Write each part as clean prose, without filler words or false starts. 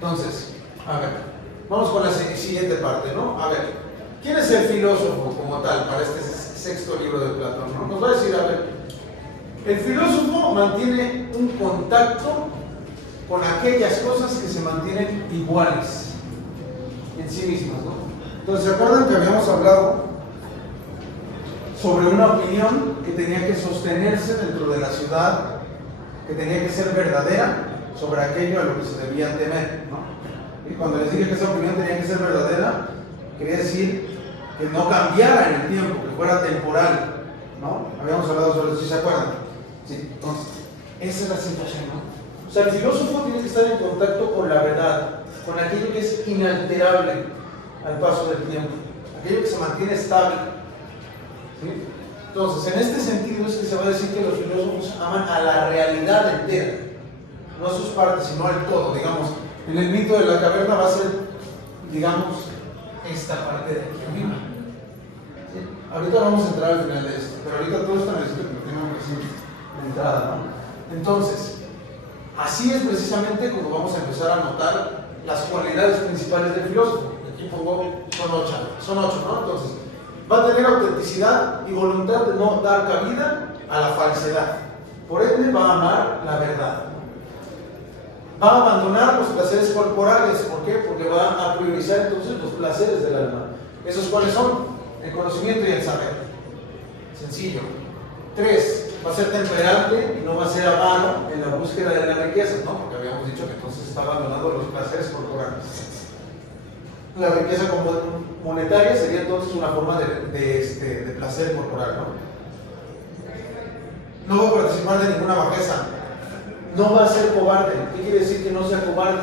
Entonces, a ver, vamos con la siguiente parte, ¿no? A ver, ¿quién es el filósofo como tal para este sexto libro de Platón, ¿no? Nos va a decir, a ver, el filósofo mantiene un contacto con aquellas cosas que se mantienen iguales en sí mismas, ¿no? Entonces, ¿se acuerdan que habíamos hablado sobre una opinión que tenía que sostenerse dentro de la ciudad, que tenía que ser verdadera sobre aquello a lo que se debía temer, ¿no? Y cuando les dije que esa opinión tenía que ser verdadera, quería decir que no cambiara en el tiempo, que fuera temporal, ¿no? Habíamos hablado sobre eso, ¿sí se acuerdan? Sí, entonces, esa es la situación, ¿no? O sea, el filósofo tiene que estar en contacto con la verdad, con aquello que es inalterable al paso del tiempo, aquello que se mantiene estable, ¿sí? Entonces, en este sentido es que se va a decir que los filósofos aman a la realidad entera, no a sus partes, sino al todo. Digamos, en el mito de la caverna va a ser, digamos, esta parte de aquí arriba. ¿Sí? Ahorita vamos a entrar al final de esto, pero ahorita todo esto necesito que lo tengan así de entrada, ¿no? Entonces, así es precisamente como vamos a empezar a notar las cualidades principales del filósofo. Aquí pongo, son ocho, ¿no? Entonces, va a tener autenticidad y voluntad de no dar cabida a la falsedad. Por ende, va a amar la verdad. Va a abandonar los placeres corporales. ¿Por qué? Porque va a priorizar entonces los placeres del alma. ¿Esos cuáles son? El conocimiento y el saber. Sencillo. 3. Va a ser temperante y no va a ser avaro en la búsqueda de la riqueza, ¿no? Porque habíamos dicho que entonces está abandonando los placeres corporales. La riqueza monetaria sería entonces una forma de placer corporal, ¿no? No va a participar de ninguna bajeza. No va a ser cobarde. ¿Qué quiere decir que no sea cobarde?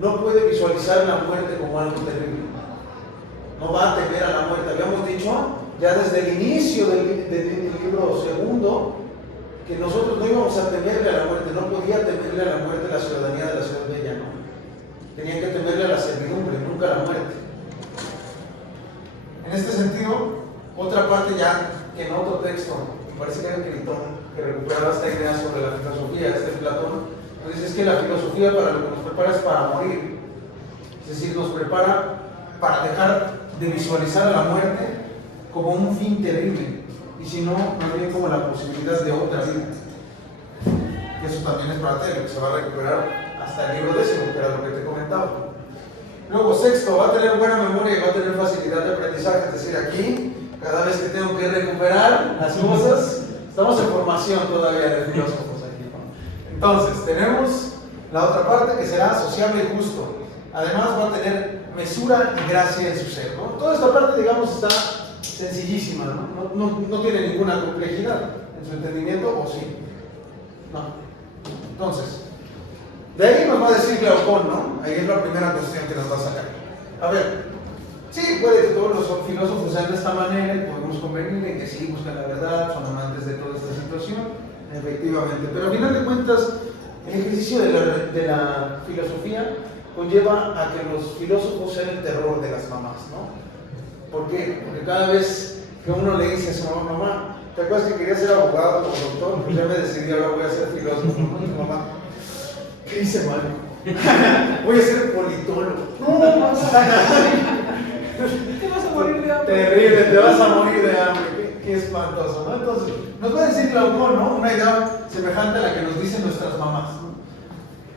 No puede visualizar la muerte como algo terrible. No va a temer a la muerte. Habíamos dicho ya desde el inicio del libro segundo que nosotros no íbamos a temerle a la muerte. No podía temerle a la muerte la ciudadanía de la ciudad bella, ¿no? Tenían que temerle a la servidumbre, nunca a la muerte. En este sentido, otra parte ya que en otro texto, me parece que era Critón, que recuperaba esta idea sobre la filosofía, Platón, nos dice es que la filosofía para lo que nos prepara es para morir. Es decir, nos prepara para dejar de visualizar a la muerte como un fin terrible, y si no, más bien como la posibilidad de otra vida. Y eso también es parte de lo que se va a recuperar hasta el libro 10, que era lo que te comentaba. Luego, sexto, va a tener buena memoria y va a tener facilidad de aprendizaje. Es decir, aquí, cada vez que tengo que recuperar las cosas, estamos en formación todavía de filósofos aquí, ¿no? Entonces, tenemos la otra parte que será sociable y justo. Además, va a tener mesura y gracia en su ser, ¿no? Toda esta parte, digamos, está sencillísima, ¿no? No tiene ninguna complejidad en su entendimiento, ¿o sí? No. Entonces, de ahí nos va a decir Glaucón, ¿no? Ahí es la primera cuestión que nos va a sacar. A ver, sí, puede que todos los filósofos sean de esta manera y podemos convenir en que sí, buscan la verdad, son amantes de toda esta situación, efectivamente. Pero al final de cuentas, el ejercicio de la filosofía conlleva a que los filósofos sean el terror de las mamás, ¿no? ¿Por qué? Porque cada vez que uno le dice a su mamá, ¿te acuerdas que quería ser abogado o doctor? Pues ya me decidí, ahora voy a ser filósofo, ¿no? Y tu mamá, ¿qué hice mal? Voy a ser politólogo. No, te vas a morir de hambre. Terrible, te vas a morir de hambre. Qué espantoso, ¿no? Entonces, nos va a decir Glaucón, ¿no? Una idea semejante a la que nos dicen nuestras mamás, ¿no?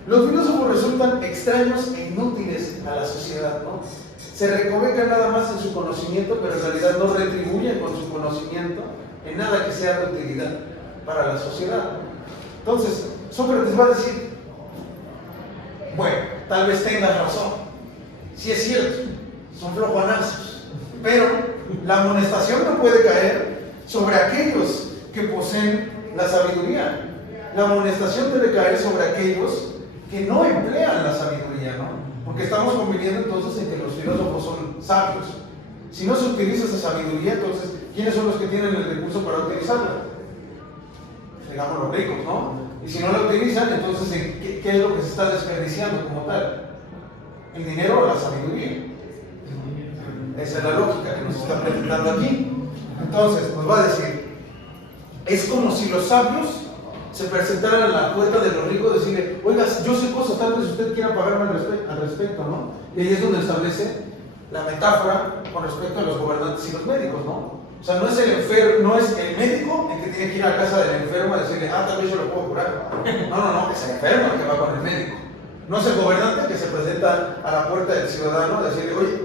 Los filósofos resultan extraños e inútiles a la sociedad, ¿no? Se recovecan nada más en su conocimiento, pero en realidad no retribuyen con su conocimiento en nada que sea de utilidad para la sociedad. Entonces, Sócrates va a decir, bueno, tal vez tengas razón, sí es cierto, son flojonazos, pero la amonestación no puede caer sobre aquellos que poseen la sabiduría. La amonestación debe caer sobre aquellos que no emplean la sabiduría, ¿no? Porque estamos conviniendo entonces en que los filósofos son sabios. Si no se utiliza esa sabiduría, entonces, ¿quiénes son los que tienen el recurso para utilizarla? Digamos los ricos, ¿no? Y si no la utilizan, entonces, ¿qué es lo que se está desperdiciando como tal? ¿El dinero o la sabiduría? Esa es la lógica que nos está presentando aquí. Entonces, nos va a decir, es como si los sabios se presentaran a la puerta de los ricos, decirle, oiga, yo sé cosas, tal vez usted quiera pagarme al respecto, ¿no? Y ahí es donde establece la metáfora con respecto a los gobernantes y los médicos, ¿no? O sea, no es el médico el que tiene que ir a casa del enfermo a decirle, tal vez yo lo puedo curar. No, es el enfermo el que va con el médico. No es el gobernante que se presenta a la puerta del ciudadano a decirle, oye,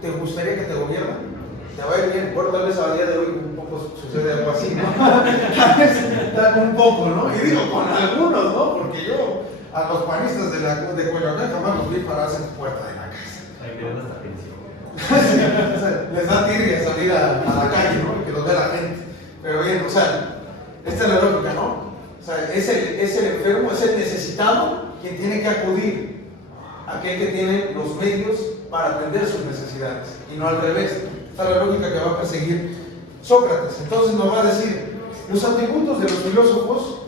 ¿te gustaría que te gobiernen? Te va a ir bien. Bueno, tal vez a día de hoy un poco sucede algo así, ¿no? Un poco, ¿no? Y digo, con algunos, ¿no? Porque yo a los panistas de Coyoacán jamás los vi pararse en la puerta de la casa. Ahí vienen hasta pensión. Les da tirria salir a la calle, ¿no? Que los vea la gente. Pero bien, o sea, esta es la lógica, ¿no? O sea, es el enfermo, es el necesitado quien tiene que acudir, aquel que tiene los medios para atender sus necesidades, y no al revés. Esta es la lógica que va a perseguir Sócrates. Entonces nos va a decir, los atributos de los filósofos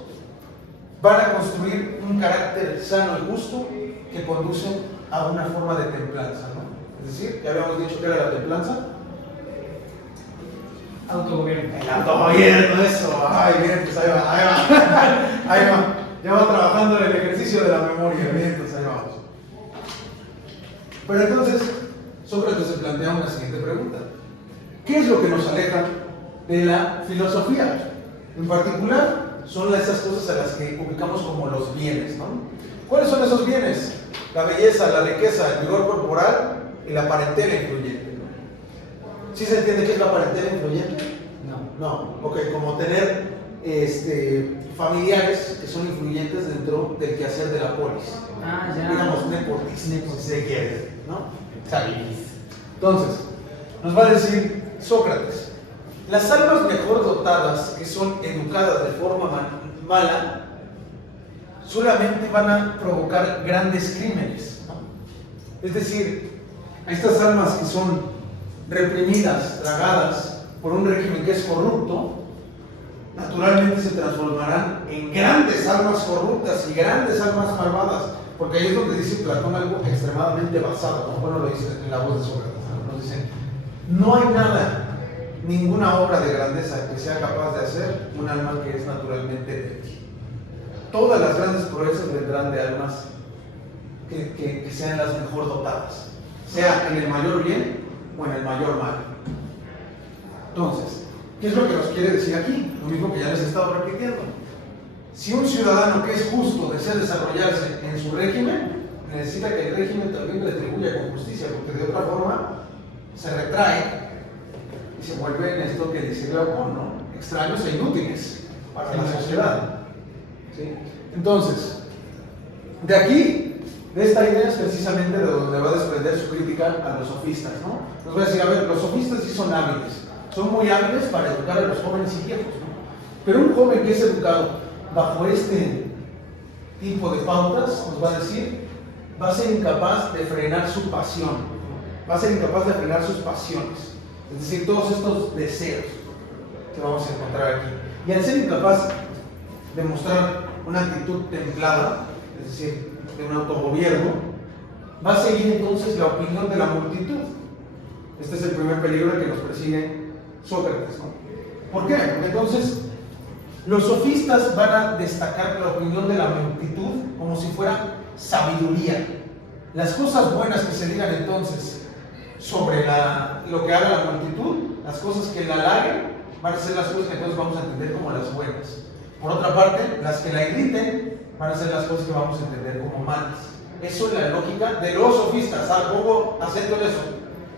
van a construir un carácter sano y justo que conducen a una forma de templanza, ¿no? Es decir, ya habíamos dicho que era la templanza. Autogobierno. El autogobierno, eso. Ay, bien, pues ahí va. Ahí va. Ya va trabajando en el ejercicio de la memoria. Bien, pues ahí vamos. Pero entonces, Sócrates se plantea una siguiente pregunta. ¿Qué es lo que nos aleja de la filosofía? En particular, son esas cosas a las que ubicamos como los bienes, ¿no? ¿Cuáles son esos bienes? La belleza, la riqueza, el vigor corporal y la parentela influyente, ¿no? ¿Sí se entiende qué es la parentela influyente? No, ok, como tener familiares que son influyentes dentro del quehacer de la polis. Ya. Digamos, nepotismo, si se quiere, ¿no? Entonces, nos va a decir Sócrates, las almas mejor dotadas, que son educadas de forma mala, solamente van a provocar grandes crímenes, ¿no? Es decir, estas almas que son reprimidas, tragadas por un régimen que es corrupto, naturalmente se transformarán en grandes almas corruptas y grandes almas malvadas, porque ahí es donde dice Platón algo extremadamente basado, ¿no? Bueno, lo dice en la voz de Sócrates, ¿no? Nos dice, no hay nada, ninguna obra de grandeza que sea capaz de hacer un alma que es naturalmente débil. Todas las grandes proezas vendrán de almas que sean las mejor dotadas, sea en el mayor bien o en el mayor mal. Entonces, ¿qué es lo que nos quiere decir aquí? Lo mismo que ya les he estado repitiendo. Si un ciudadano que es justo desea desarrollarse en su régimen, necesita que el régimen también retribuya con justicia, porque de otra forma se retrae y se vuelve en esto que dice Glaucón, ¿no? Extraños e inútiles para la sociedad. ¿Sí? Entonces, de aquí, de esta idea es precisamente de donde va a desprender su crítica a los sofistas, ¿no? Nos va a decir, a ver, los sofistas sí son hábiles, son muy hábiles para educar a los jóvenes y viejos, ¿no? Pero un joven que es educado bajo este tipo de pautas, nos va a decir, va a ser incapaz de frenar su pasión, va a ser incapaz de frenar sus pasiones, es decir, todos estos deseos que vamos a encontrar aquí. Y al ser incapaz de mostrar una actitud templada, es decir, de un autogobierno, va a seguir entonces la opinión de la multitud. Este es el primer peligro que nos persigue Sócrates, ¿no? ¿Por qué? Porque entonces los sofistas van a destacar la opinión de la multitud como si fuera sabiduría. Las cosas buenas que se digan entonces sobre lo que haga la multitud, las cosas que la halaguen, van a ser las cosas que entonces vamos a entender como las buenas. Por otra parte, las que la irriten van a ser las cosas que vamos a entender como malas. Eso es la lógica de los sofistas. Pongo acento en eso.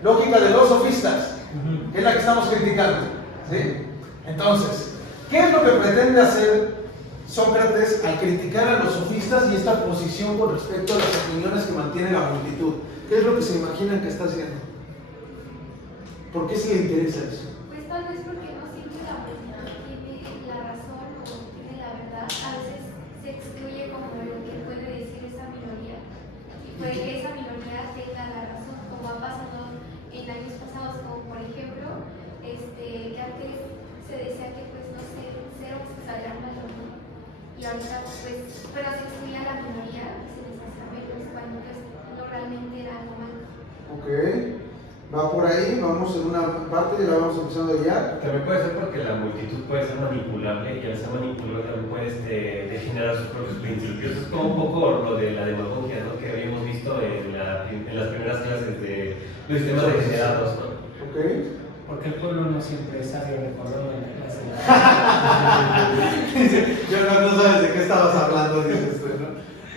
Lógica de los sofistas, que es la que estamos criticando, ¿sí? Entonces, ¿qué es lo que pretende hacer Sócrates al criticar a los sofistas y esta posición con respecto a las opiniones que mantiene la multitud? ¿Qué es lo que se imaginan que está haciendo? ¿Por qué sí le interesa eso? Pues tal vez porque no siempre la multitud tiene la razón o tiene la verdad. A veces se excluye como lo que puede decir esa minoría. Y puede que esa minoría tenga la razón, como ha pasado en años pasados, como por ejemplo, que antes se decía que pues no sé, cero se salían mal, ¿no? Y ahorita pues, pero se excluía a la minoría, se les hacía menos cuando pues no realmente era algo malo. Ok. Va por ahí, vamos en una parte y la vamos empezando a guiar. También puede ser porque la multitud puede ser manipulable y al ser manipulable también puede degenerar sus propios principios. Es como un poco lo de la demagogia, ¿no? Que habíamos visto en las primeras clases de los sistemas degenerados, ¿no? Ok. Porque el pueblo no siempre es sabio, recordó en la clase. Yo no sabes de qué estabas hablando, dices tú, ¿no?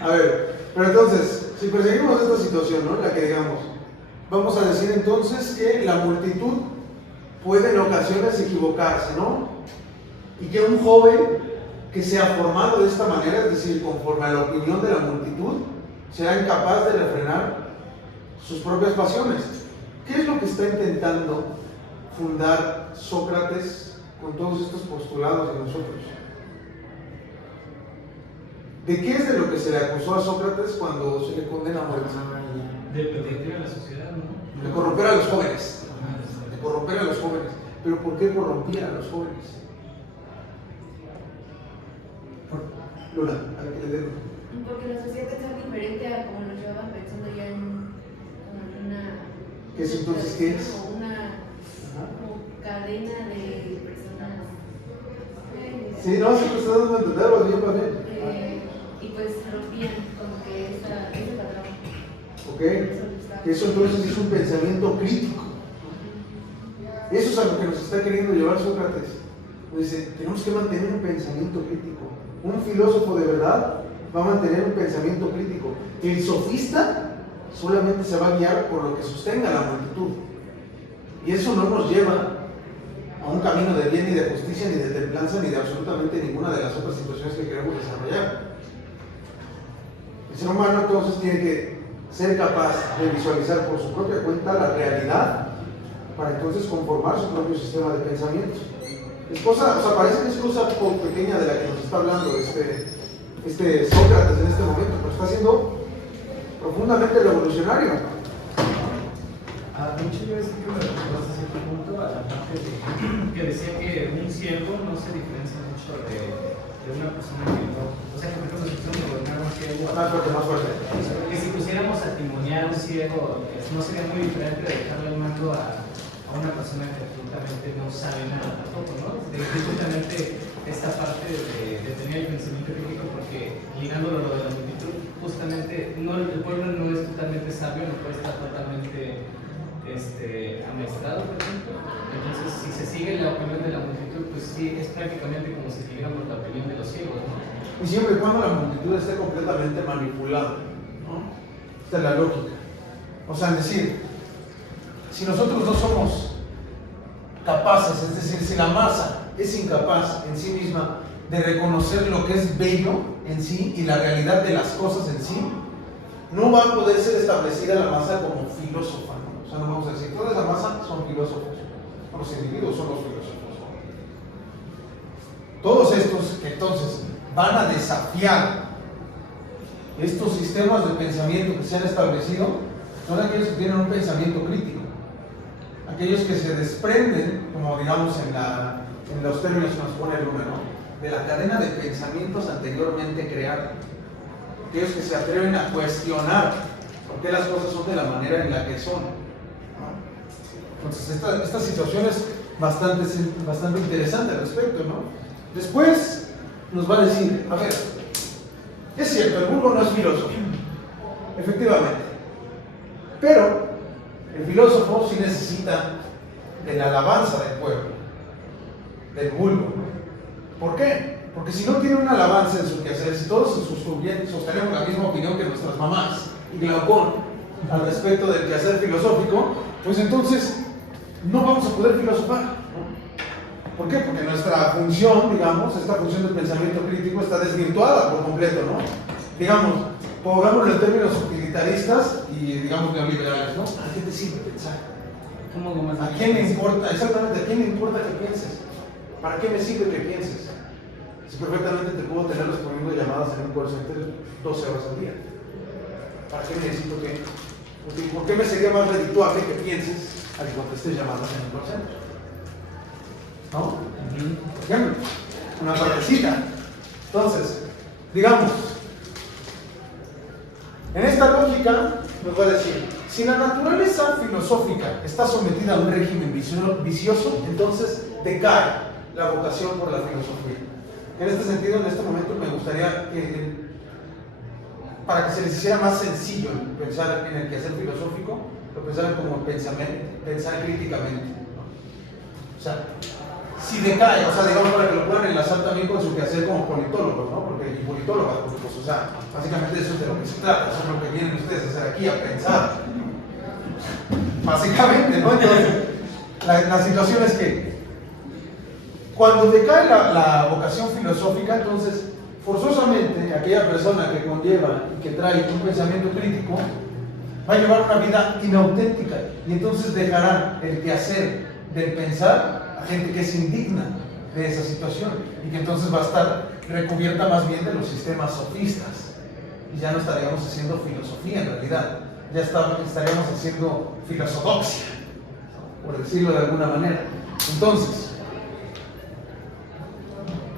A ver, pero entonces, si perseguimos esta situación, ¿no? La que digamos, vamos a decir entonces que la multitud puede en ocasiones equivocarse, ¿no? Y que un joven que sea formado de esta manera, es decir, conforme a la opinión de la multitud, será incapaz de refrenar sus propias pasiones. ¿Qué es lo que está intentando fundar Sócrates con todos estos postulados de nosotros? ¿De qué es de lo que se le acusó a Sócrates cuando se le condena a muerte? De pervertir a la sociedad, ¿no? De corromper a los jóvenes. De corromper a los jóvenes. ¿Pero por qué corrompía a los jóvenes? Lula, a ver qué le digo. Porque la sociedad está diferente a como nos llevaban pensando ya en una... ¿Qué es entonces qué es? Como una como cadena de personas. Sí, no, se te está dando a entender, vas bien, vas bien. Y pues rompían como que ese patrón. Ok, que eso entonces es un pensamiento crítico. Eso es a lo que nos está queriendo llevar Sócrates. Dice, tenemos que mantener un pensamiento crítico. Un filósofo de verdad va a mantener un pensamiento crítico. El sofista solamente se va a guiar por lo que sostenga la multitud. Y eso no nos lleva a un camino de bien, ni de justicia, ni de templanza, ni de absolutamente ninguna de las otras situaciones que queremos desarrollar. El ser humano entonces tiene que ser capaz de visualizar por su propia cuenta la realidad para entonces conformar su propio sistema de pensamientos. Es cosa, o sea, parece que es cosa pequeña de la que nos está hablando este Sócrates en este momento, pero está siendo profundamente revolucionario. De hecho, yo decía que me recordó hasta cierto punto a la parte que decía que un ciego no se diferencia mucho de una persona que no. O sea, que por ejemplo, si pusiéramos a gobernar a un ciego. Más fuerte, más fuerte. Que si pusiéramos a timonear a un ciego, no sería muy diferente de dejarle el mando a una persona que absolutamente no sabe nada tampoco, ¿no? Justamente esta parte de tener el pensamiento crítico, porque ligándolo a lo de la multitud, justamente no, el pueblo no es totalmente sabio, no puede estar totalmente amaestrado, por ejemplo. Entonces, si se sigue la opinión de la multitud, pues sí, es prácticamente como si siguiéramos la opinión de los ciegos, ¿no? Y siempre y cuando la multitud esté completamente manipulada, ¿no? Esta es la lógica. O sea, es decir, si nosotros no somos capaces, es decir, si la masa es incapaz en sí misma de reconocer lo que es bello en sí y la realidad de las cosas en sí, no va a poder ser establecida la masa como filósofa, ¿no? O sea, no vamos a decir, toda esa masa son filósofos, los individuos son los filósofos, ¿no? Todos estos que entonces van a desafiar estos sistemas de pensamiento que se han establecido son aquellos que tienen un pensamiento crítico, aquellos que se desprenden, como digamos en los términos que nos pone el número, de la cadena de pensamientos anteriormente creada, aquellos que se atreven a cuestionar por qué las cosas son de la manera en la que son, ¿no? Entonces esta situación es bastante interesante al respecto, ¿no? Después nos va a decir, a ver, es cierto, el vulgo no es filósofo, efectivamente, pero el filósofo sí necesita de la alabanza del pueblo, del vulgo. ¿Por qué? Porque si no tiene una alabanza en su quehacer, si todos sostenemos la misma opinión que nuestras mamás y Glaucón al respecto del quehacer filosófico, pues entonces no vamos a poder filosofar, ¿no? ¿Por qué? Porque nuestra función, digamos, esta función del pensamiento crítico está desvirtuada por completo, ¿no? Digamos, pongámoslo en términos utilitaristas y digamos neoliberales, ¿no? ¿A qué te sirve pensar? ¿A quién le importa? Exactamente, ¿a quién le importa que pienses? ¿Para qué me sirve que pienses? Si perfectamente te puedo tener respondiendo llamadas en un call center 12 horas al día. ¿Para qué necesito que? ¿Por qué me sería más redituable que pienses al que contestes llamadas en un call center? ¿No? Por ejemplo, una partecita. Entonces, digamos, en esta lógica, nos va a decir, si la naturaleza filosófica está sometida a un régimen vicioso, entonces decae la vocación por la filosofía. En este sentido, en este momento me gustaría que, para que se les hiciera más sencillo pensar en el quehacer filosófico, lo pensaran como pensar críticamente, ¿no? O sea, si decae, o sea, digamos para que lo puedan enlazar también con su quehacer como politólogos, ¿no? Porque politólogas, pues, o sea, básicamente eso es de lo que se trata, eso es lo que vienen ustedes a hacer aquí, a pensar. Básicamente, ¿no? Entonces, la situación es que cuando decae la vocación filosófica, entonces, forzosamente, aquella persona que conlleva y que trae un pensamiento crítico va a llevar una vida inauténtica y entonces dejará el quehacer del pensar a gente que es indigna de esa situación y que entonces va a estar recubierta más bien de los sistemas sofistas y ya no estaríamos haciendo filosofía en realidad, ya estaríamos haciendo filosodoxia, por decirlo de alguna manera. Entonces,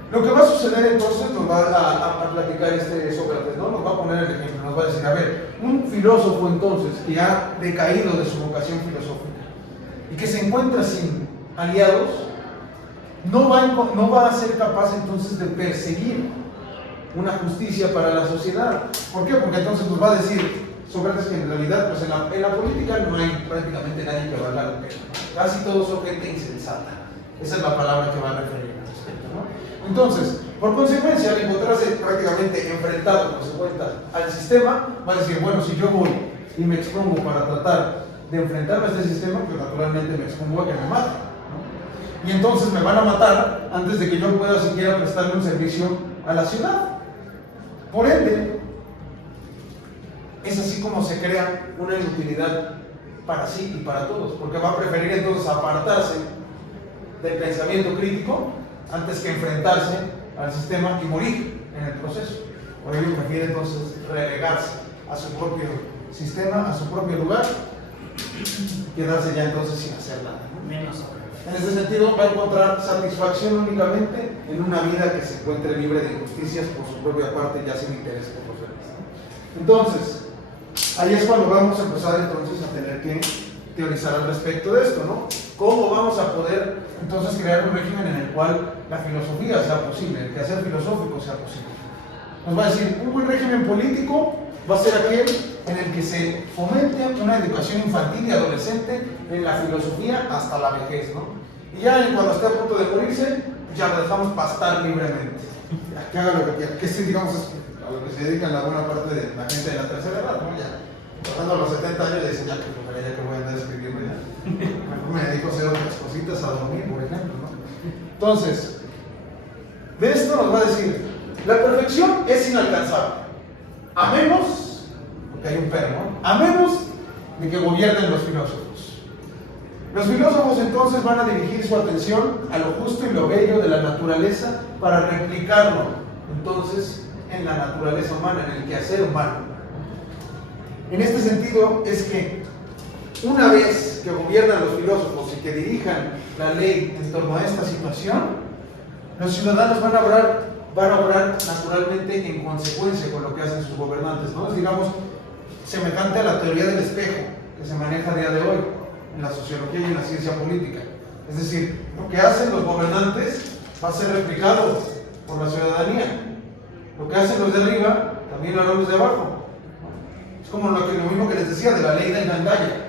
lo que va a suceder entonces, nos va a platicar Sócrates, ¿no? Nos va a poner el ejemplo, nos va a decir, a ver, un filósofo entonces que ha decaído de su vocación filosófica y que se encuentra sin aliados, no va a ser capaz entonces de perseguir una justicia para la sociedad. ¿Por qué? Porque entonces nos va a decir Sócrates que en realidad, pues en la política no hay prácticamente nadie que valga la pena. Casi todos son gente insensata. Esa es la palabra que va a referir al respecto, ¿no? Entonces, por consecuencia, al encontrarse prácticamente enfrentado, por su cuenta, al sistema, va a decir, bueno, si yo voy y me expongo para tratar de enfrentarme a este sistema, pues naturalmente me expongo a que me maten, ¿no? Y entonces me van a matar antes de que yo pueda siquiera prestarle un servicio a la ciudad. Por ende, es así como se crea una inutilidad para sí y para todos, porque va a preferir entonces apartarse del pensamiento crítico antes que enfrentarse al sistema y morir en el proceso. Por ello prefiere entonces relegarse a su propio sistema, a su propio lugar, y quedarse ya entonces sin hacer nada, ¿no? Menos. En ese sentido va a encontrar satisfacción únicamente en una vida que se encuentre libre de injusticias por su propia parte, ya sin interés por los demás, ¿no? Entonces, ahí es cuando vamos a empezar entonces a tener que teorizar al respecto de esto, ¿no? ¿Cómo vamos a poder entonces crear un régimen en el cual la filosofía sea posible, el quehacer filosófico sea posible? Nos va a decir, un buen régimen político va a ser aquel en el que se fomente una educación infantil y adolescente en la filosofía hasta la vejez, ¿no? Y ya cuando esté a punto de morirse, ya lo dejamos pastar libremente. Que haga lo que quiera, que es, digamos, a lo que se dedica la buena parte de la gente de la tercera edad, ¿no? Ya, pasando a los 70 años, ya dicen, ya que voy a andar escribiendo ya. Mejor me dedico a hacer otras cositas, a dormir, por ejemplo, ¿no? Entonces, de esto nos va a decir, la perfección es inalcanzable, a menos, porque hay un pero, ¿no? A menos de que gobiernen los filósofos. Los filósofos entonces van a dirigir su atención a lo justo y lo bello de la naturaleza para replicarlo, entonces, en la naturaleza humana, en el quehacer humano. En este sentido es que una vez que gobiernan los filósofos y que dirijan la ley en torno a esta situación, los ciudadanos van a obrar naturalmente en consecuencia con lo que hacen sus gobernantes, ¿no? Es, digamos, semejante a la teoría del espejo que se maneja a día de hoy en la sociología y en la ciencia política. Es decir, lo que hacen los gobernantes va a ser replicado por la ciudadanía. Lo que hacen los de arriba, también lo harán los de abajo. Es como lo mismo que les decía de la ley del Gandaya,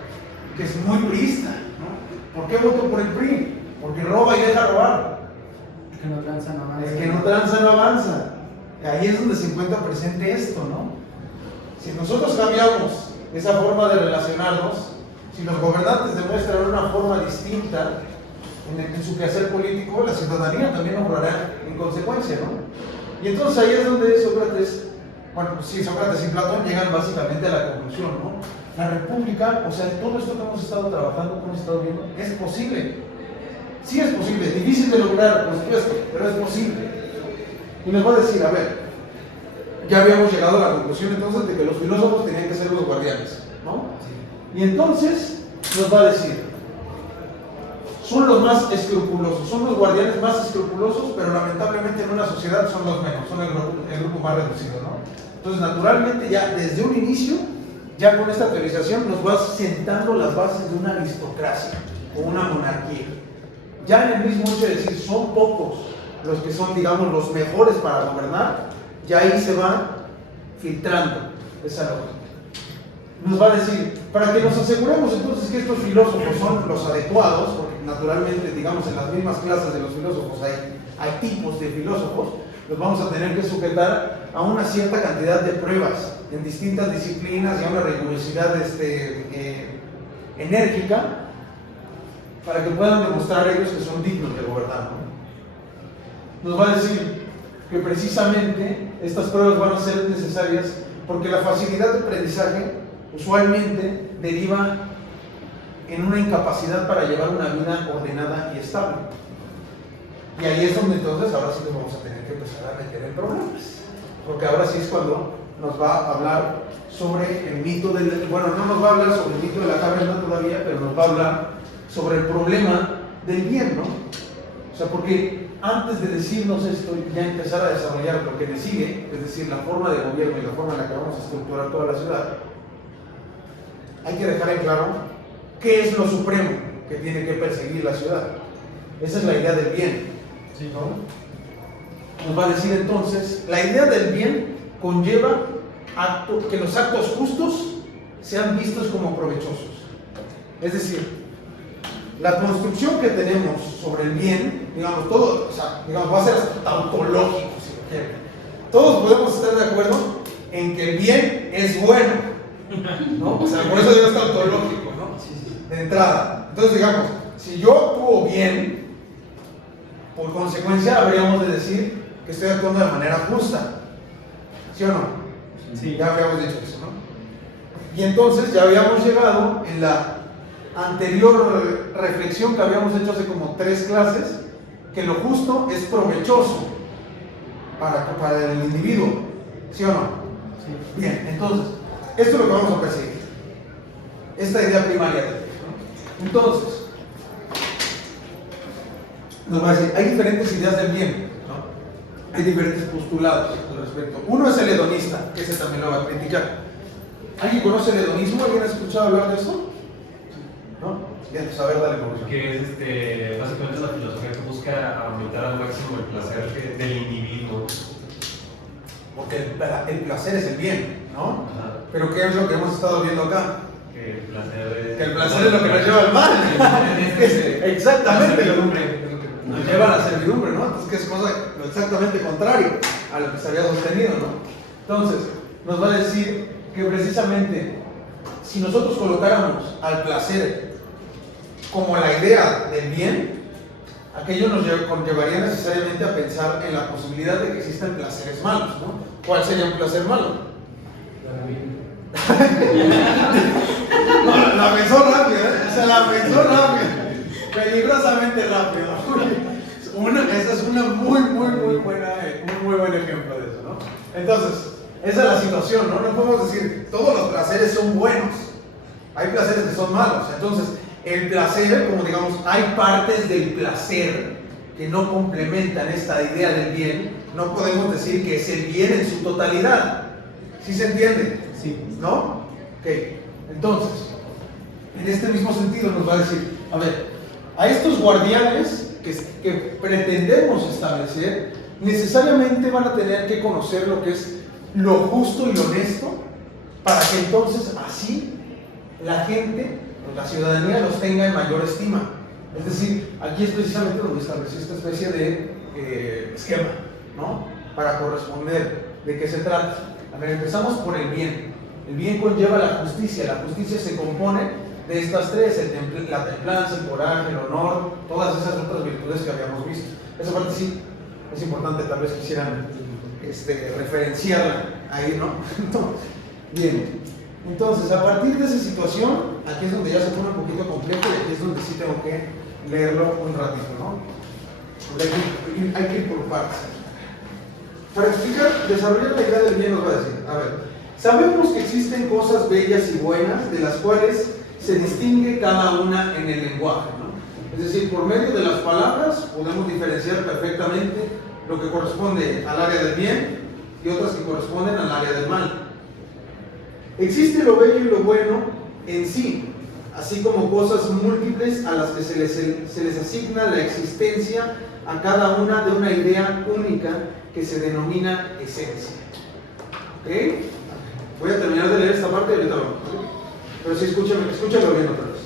que es muy priista, ¿no? ¿Por qué voto por el PRI? Porque roba y deja robar. El que no tranza no avanza. El que no tranza no avanza. Ahí es donde se encuentra presente esto, ¿no? Si nosotros cambiamos esa forma de relacionarnos, si los gobernantes demuestran una forma distinta en su quehacer político, la ciudadanía también obrará en consecuencia, ¿no? Y entonces ahí es donde Sócrates y Platón llegan básicamente a la conclusión, ¿no? La república, o sea, todo esto que hemos estado trabajando, que hemos estado viendo, es posible. Sí es posible, difícil de lograr, por supuesto, pero es posible. Y nos va a decir, a ver, ya habíamos llegado a la conclusión entonces de que los filósofos tenían que ser los guardianes, ¿no? Y entonces nos va a decir, son los más escrupulosos, son los guardianes más escrupulosos, pero lamentablemente en una sociedad son los menos, son el grupo más reducido, ¿no? Entonces, naturalmente, ya desde un inicio, ya con esta teorización nos va sentando las bases de una aristocracia o una monarquía. Ya en el mismo hecho de decir son pocos los que son, digamos, los mejores para gobernar, ya ahí se va filtrando esa lógica. Nos va a decir, para que nos aseguremos entonces que estos filósofos son los adecuados, porque naturalmente, digamos, en las mismas clases de los filósofos hay tipos de filósofos, los vamos a tener que sujetar a una cierta cantidad de pruebas en distintas disciplinas y a una rigurosidad enérgica para que puedan demostrar ellos que son dignos de gobernar, ¿no? Nos va a decir que precisamente estas pruebas van a ser necesarias porque la facilidad de aprendizaje usualmente deriva en una incapacidad para llevar una vida ordenada y estable. Y ahí es donde entonces ahora sí nos vamos a tener que empezar a meter en problemas, porque ahora sí es cuando nos va a hablar sobre el mito bueno, no nos va a hablar sobre el mito de la caverna todavía, pero nos va a hablar sobre el problema del bien, ¿no? O sea, porque antes de decirnos esto, ya empezar a desarrollar lo que le sigue, es decir, la forma de gobierno y la forma en la que vamos a estructurar toda la ciudad, hay que dejar en claro qué es lo supremo que tiene que perseguir la ciudad. Esa es la idea del bien, ¿no? Nos va a decir entonces, la idea del bien conlleva que los actos justos sean vistos como provechosos. Es decir, la construcción que tenemos sobre el bien, digamos, todo, o sea, digamos, va a ser tautológico, si lo quieren. Todos podemos estar de acuerdo en que el bien es bueno, ¿no? O sea, por eso digo tautológico, ¿no? De entrada. Entonces, digamos, si yo actúo bien, por consecuencia habríamos de decir que estoy actuando de manera justa. ¿Sí o no? Sí. Ya habíamos dicho eso, ¿no? Y entonces ya habíamos llegado en la anterior reflexión que habíamos hecho hace como 3 clases, que lo justo es provechoso para el individuo, ¿sí o no? Sí. Bien, entonces, esto es lo que vamos a perseguir, esta idea primaria del bien, ¿no? Entonces, nos va a decir, hay diferentes ideas del bien, ¿no? Hay diferentes postulados al respecto. Uno es el hedonista, que ese también lo va a criticar. ¿Alguien conoce el hedonismo? ¿Alguien ha escuchado hablar de eso? ¿No? Bien, pues a ver, dale por favor. Que es básicamente la filosofía que busca aumentar al máximo el placer del individuo. Porque el placer es el bien, ¿no? Ajá. Pero ¿qué es lo que hemos estado viendo acá? Que el placer Que el placer es lo que nos lleva al mal. Exactamente. Nos lleva a la servidumbre, ¿no? Entonces, que es cosa exactamente contrario a lo que se había sostenido, ¿no? Entonces, nos va a decir que precisamente si nosotros colocáramos al placer como la idea del bien, aquello nos conllevaría necesariamente a pensar en la posibilidad de que existan placeres malos, ¿no? ¿Cuál sería un placer malo? No, la pensó rápido, ¿eh? O sea, la pensó rápido, peligrosamente rápido. Esa es una muy buen ejemplo de eso, ¿no? Entonces, esa es la situación, ¿no? No podemos decir todos los placeres son buenos, hay placeres que son malos. Entonces, el placer, como digamos, hay partes del placer que no complementan esta idea del bien. No podemos decir que es el bien en su totalidad. ¿Sí se entiende? Sí. ¿No? Ok. Entonces, en este mismo sentido nos va a decir, a ver, a estos guardianes que pretendemos establecer, necesariamente van a tener que conocer lo que es lo justo y lo honesto, para que entonces así la gente, la ciudadanía los tenga en mayor estima. Es decir, aquí es precisamente donde estableció esta especie de esquema, ¿no? Para corresponder de qué se trata. A ver, empezamos por el bien. El bien conlleva la justicia. La justicia se compone de estas 3, la templanza, el coraje, el honor, todas esas otras virtudes que habíamos visto. Esa parte sí es importante, tal vez quisieran referenciarla ahí, ¿no? Bien, entonces a partir de esa situación, aquí es donde ya se pone un poquito complejo y aquí es donde sí tengo que leerlo un ratito, ¿no? Hay que ir por partes. Para explicar, desarrollar la idea del bien nos va a decir, a ver, sabemos que existen cosas bellas y buenas de las cuales se distingue cada una en el lenguaje, ¿no? Es decir, por medio de las palabras podemos diferenciar perfectamente lo que corresponde al área del bien y otras que corresponden al área del mal. Existe lo bello y lo bueno en sí, así como cosas múltiples a las que se les asigna la existencia a cada una de una idea única que se denomina esencia. ¿Ok? Voy a terminar de leer esta parte y ahorita vamos. Pero sí, escúchalo bien otra vez.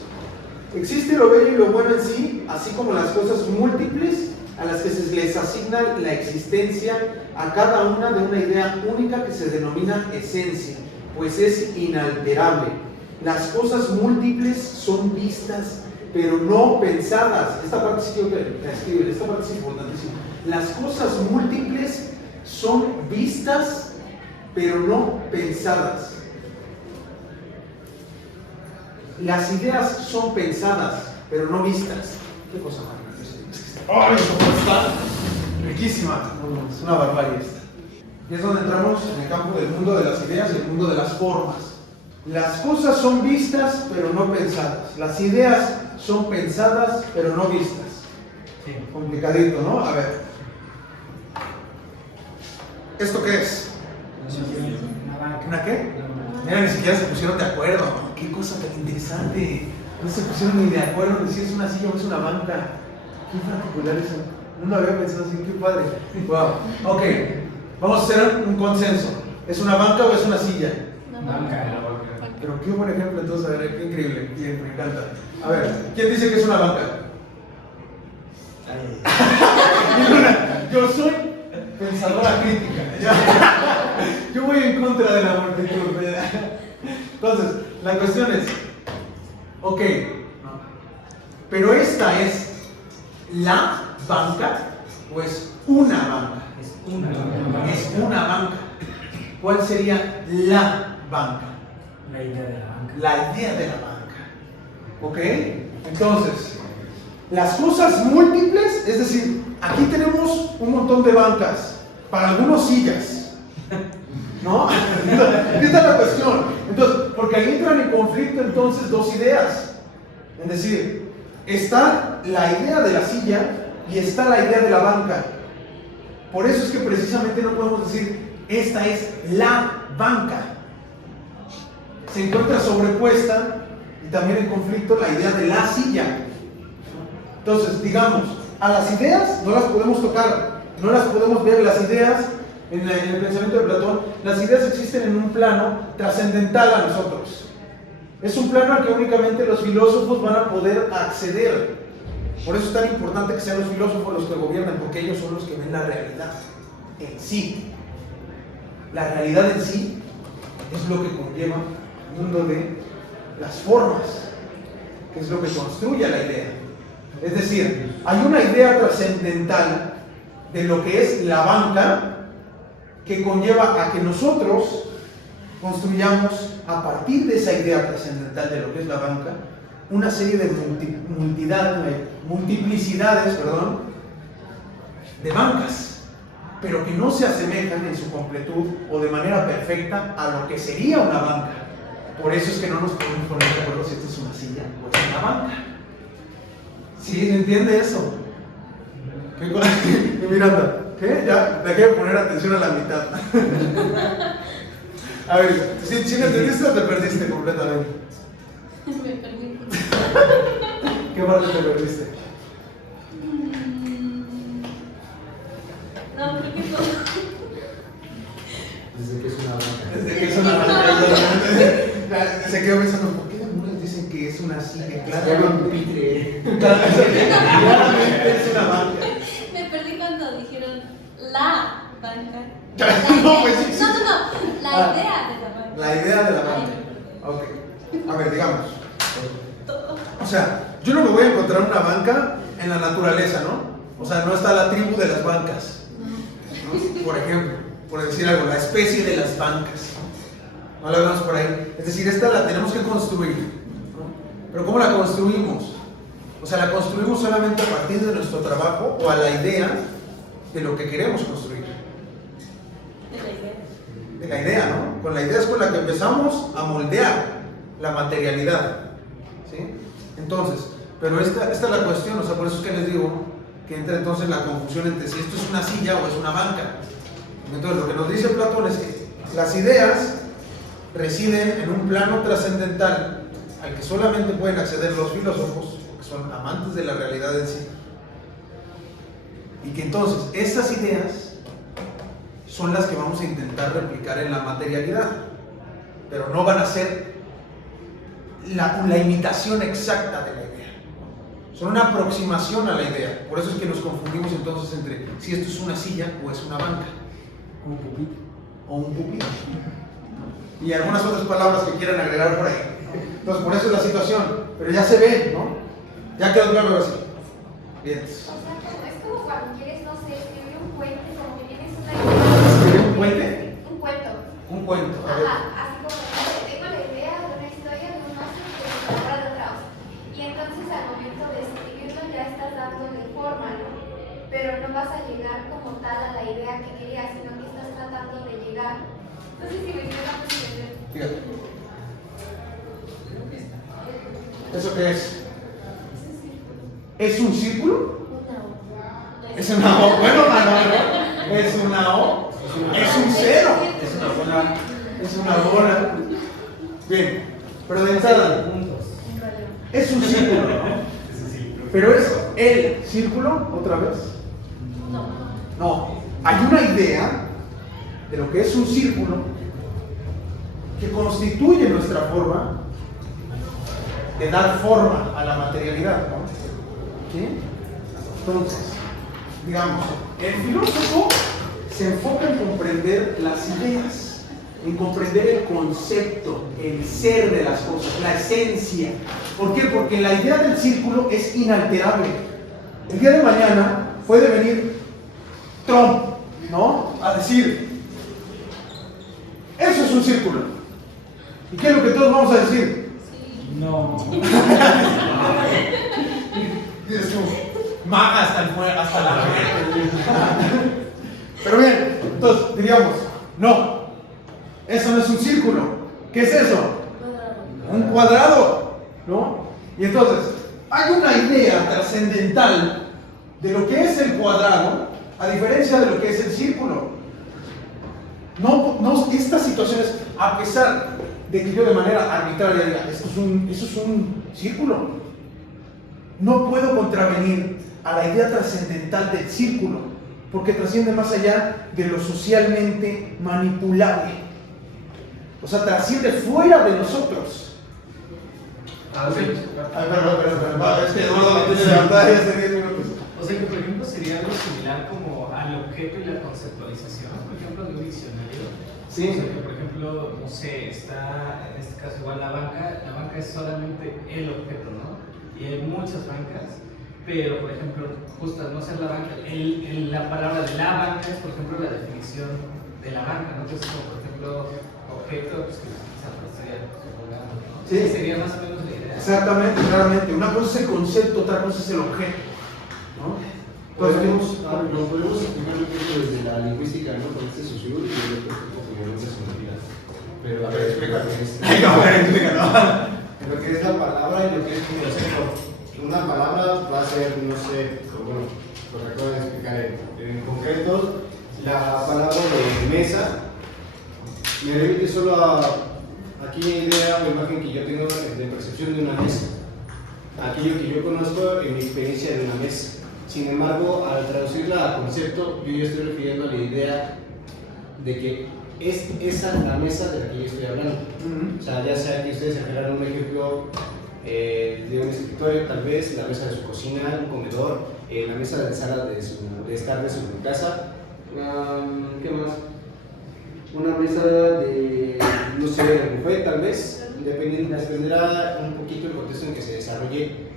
Existe lo bello y lo bueno en sí, así como las cosas múltiples a las que se les asigna la existencia a cada una de una idea única que se denomina esencia, pues es inalterable. Las cosas múltiples son vistas, pero no pensadas. Esta parte sí quiero que la escriben, esta parte es importantísima. Las cosas múltiples son vistas, pero no pensadas. Las ideas son pensadas, pero no vistas. ¿Qué cosa más? ¡Ay, cómo está! Riquísima. Es una barbarie esta. Y es donde entramos en el campo del mundo de las ideas y el mundo de las formas. Las cosas son vistas, pero no pensadas. Las ideas son pensadas, pero no vistas. Sí. Complicadito, ¿no? A ver. ¿Esto qué es? Una banca. ¿Una qué? Mira, ni siquiera se pusieron de acuerdo. Qué cosa tan interesante. No se pusieron ni de acuerdo de si es una silla o es una banca. Qué particular eso. No lo había pensado así, qué padre. Wow. Ok, vamos a hacer un consenso. ¿Es una banca o es una silla? Banca. Pero qué buen ejemplo entonces, a ver, qué increíble. Bien, me encanta. A ver, ¿quién dice que es una banca? Yo soy pensadora crítica. Yo voy en contra de la multitud. Entonces, la cuestión es, ok, pero esta es la banca o es una banca. Es una banca. Es una banca. ¿Cuál sería la banca? La idea de la banca. La idea de la banca. ¿Ok? Entonces, las cosas múltiples, es decir, aquí tenemos un montón de bancas, para algunos sillas, ¿no? Esta es la cuestión. Entonces, porque ahí entran en conflicto entonces dos ideas. Es decir, está la idea de la silla y está la idea de la banca. Por eso es que precisamente no podemos decir, esta es la banca. Se encuentra sobrepuesta y también en conflicto la idea de la silla. Entonces, digamos, a las ideas no las podemos tocar, no las podemos ver. Las ideas, en el pensamiento de Platón, las ideas existen en un plano trascendental a nosotros. Es un plano al que únicamente los filósofos van a poder acceder. Por eso es tan importante que sean los filósofos los que gobiernan, porque ellos son los que ven la realidad en sí. La realidad en sí es lo que conlleva el mundo de las formas, que es lo que construye la idea. Es decir, hay una idea trascendental de lo que es la banca que conlleva a que nosotros construyamos a partir de esa idea trascendental de lo que es la banca una serie de multiplicidades de bancas, pero que no se asemejan en su completud o de manera perfecta a lo que sería una banca. Por eso es que no nos podemos poner de acuerdo si esto es una silla o es una banca. ¿Sí? ¿Entiende eso? ¿Qué cosa? Miranda, ¿qué? Ya, dejé de poner atención a la mitad. A ver, ¿sí me entendiste o te perdiste completamente? Me perdí. ¿Qué parte te perdiste? No, creo que todo. Desde que es una banca. Desde que es una banca. Se quedó pensando, ¿por qué algunos dicen que es una silla? Claramente es una banca. Me perdí cuando dijeron la banca. No, pues sí, sí. No. La idea de la banca. La idea de la banca. Ok. A ver, digamos. O sea, yo no me voy a encontrar una banca en la naturaleza, ¿no? O sea, no está la tribu de las bancas, ¿no? Por ejemplo, por decir algo, la especie de las bancas, ¿no? No la vemos por ahí. Es decir, esta la tenemos que construir, ¿no? Pero ¿cómo la construimos? O sea, la construimos solamente a partir de nuestro trabajo o a la idea de lo que queremos construir. De la idea, ¿no? Con la idea es con la que empezamos a moldear la materialidad, ¿sí? Entonces, pero esta es la cuestión, o sea, por eso es que les digo que entra entonces la confusión entre si esto es una silla o es una banca. Entonces, lo que nos dice Platón es que las ideas residen en un plano trascendental al que solamente pueden acceder los filósofos, porque son amantes de la realidad en sí. Y que entonces estas ideas son las que vamos a intentar replicar en la materialidad, pero no van a ser la imitación exacta de la idea. Son una aproximación a la idea. Por eso es que nos confundimos entonces entre si esto es una silla o es una banca. Un pupito. O un pupitre. Y algunas otras palabras que quieran agregar por ahí. Entonces, por eso es la situación. Pero ya se ve, ¿no? Ya quedó claro así. Bien. O sea, es como cuando quieres, no sé, escribir un cuento, como que tienes una idea. ¿Escribir un puente? Un cuento. Un cuento. A ver. Ajá, así como que tengo la idea de una historia de un oso que se enamora de otra osa. Y entonces al momento de escribirlo ya estás dándole forma, ¿no? Pero no vas a llegar como tal a la idea que querías, sino que estás tratando de llegar. No sé si me entiendes a entender. Fíjate. ¿Eso qué es? ¿Es un círculo? ¿Es una O? Bueno, no. ¿Es una O? ¿Es un cero? Es una bola. Es una bola. Bien, pero de entrada, es un círculo, ¿no? Pero es el círculo, otra vez. No, hay una idea de lo que es un círculo que constituye nuestra forma de dar forma a la materialidad, ¿no? ¿Sí? Entonces, digamos, el filósofo se enfoca en comprender las ideas, en comprender el concepto, el ser de las cosas, la esencia. ¿Por qué? Porque la idea del círculo es inalterable. El día de mañana puede venir Trump, ¿no? A decir, eso es un círculo. ¿Y qué es lo que todos vamos a decir? No. Dices tú, maga hasta la Pero bien, entonces diríamos, no, eso no es un círculo. ¿Qué es eso? Un cuadrado, ¿no? Y entonces, hay una idea trascendental de lo que es el cuadrado, a diferencia de lo que es el círculo. No, estas situaciones, a pesar de que yo de manera arbitraria diga, eso es un círculo, no puedo contravenir a la idea trascendental del círculo, porque trasciende más allá de lo socialmente manipulable. O sea, trasciende fuera de nosotros. Sí. Perdón, es que Eduardo me tiene levantada ya hace 10 minutos. O sea que, por ejemplo, sería algo similar como al objeto y la conceptualización, por ejemplo, de un diccionario. Sí. O sea que, por ejemplo, no sé, está en este caso igual la banca es solamente el objeto, ¿no? Y hay muchas bancas, pero, por ejemplo, justo al no ser la banca, la palabra de la banca es, por ejemplo, la definición de la banca, ¿no? Entonces, como por ejemplo, objeto, pues que quizá estaría jugando, ¿no? Sí. Sería más o menos la idea. Exactamente, claramente. Una cosa es el concepto, otra cosa es el objeto, ¿no? Entonces, Lo podemos explicar un poco desde la lingüística, ¿no? Con este sociólogo y el otro como de sociología. Pero a ver, explícalo. explícalo. Lo que es la palabra y lo que es el concepto. Una palabra va a ser, no sé, bueno, lo que acabo de explicar en concreto, la palabra de mesa me remite solo a aquella idea o imagen que yo tengo de percepción de una mesa, aquello que yo conozco en mi experiencia de una mesa. Sin embargo, al traducirla a concepto, yo ya estoy refiriendo a la idea de que es esa la mesa de la que yo estoy hablando. O sea, ya sea que ustedes sacaran un ejemplo de un escritorio, tal vez la mesa de su cocina, un comedor, la mesa de sala de estar de su casa. ¿Qué más? Una mesa de, no sé, de buffet, tal vez. Dependerá un poquito el contexto en que se desarrolle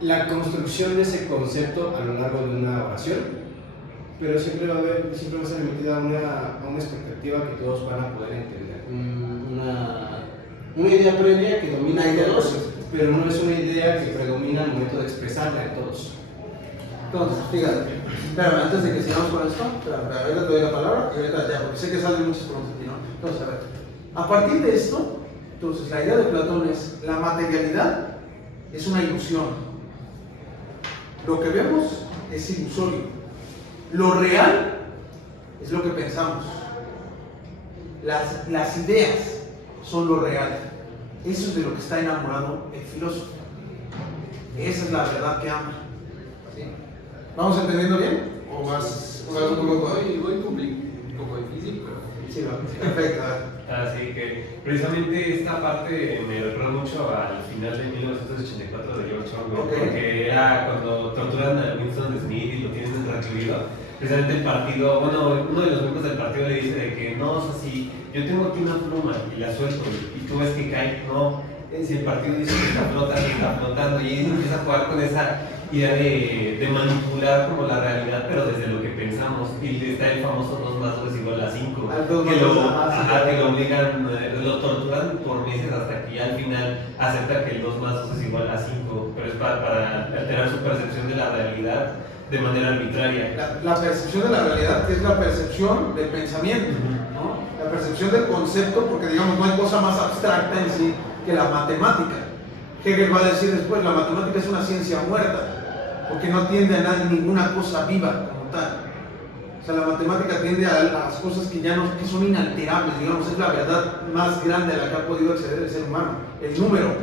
la construcción de ese concepto a lo largo de una oración, pero siempre va a ser emitida a una expectativa que todos van a poder entender. Una idea previa que domina a todos, pero no es una idea que predomina al momento de expresarla en todos. Entonces, fíjate, espérame, antes de que sigamos con esto, ahorita te doy la palabra y ahorita ya, porque sé que salen muchas preguntas aquí, ¿no? Entonces, a ver, a partir de esto, entonces la idea de Platón es la materialidad es una ilusión. Lo que vemos es ilusorio. Lo real es lo que pensamos. las ideas son lo real. Eso es de lo que está enamorado el filósofo. Esa es la verdad que ama. ¿Sí? ¿Vamos entendiendo bien? ¿O vas un poco? Voy como difícil, pero... Sí, va. Perfecto. Así que precisamente esta parte me recuerda mucho al final de 1984 de George Orwell, Okay. porque era cuando torturan a Winston Smith y lo tienen recluido. Precisamente el partido, bueno, uno de los miembros del partido le dice de que no, o sea, si yo tengo aquí una pluma y la suelto y tú ves que cae, no, si el partido dice que está flotando y empieza a jugar con esa idea de manipular como la realidad, pero desde lo que pensamos. Y está el famoso 2 más 2 es igual a 5, que lo obligan, lo torturan por meses hasta que ya al final acepta que el 2 más 2 es igual a 5, pero es para alterar su percepción de la realidad de manera arbitraria. La percepción de la realidad, que es la percepción del pensamiento, ¿no? La percepción del concepto, porque digamos no hay cosa más abstracta en sí que la matemática. Hegel va a decir después, la matemática es una ciencia muerta, porque no tiende a ninguna cosa viva como tal. O sea, la matemática tiende a las cosas que ya no, que son inalterables, digamos, es la verdad más grande a la que ha podido acceder el ser humano, el número.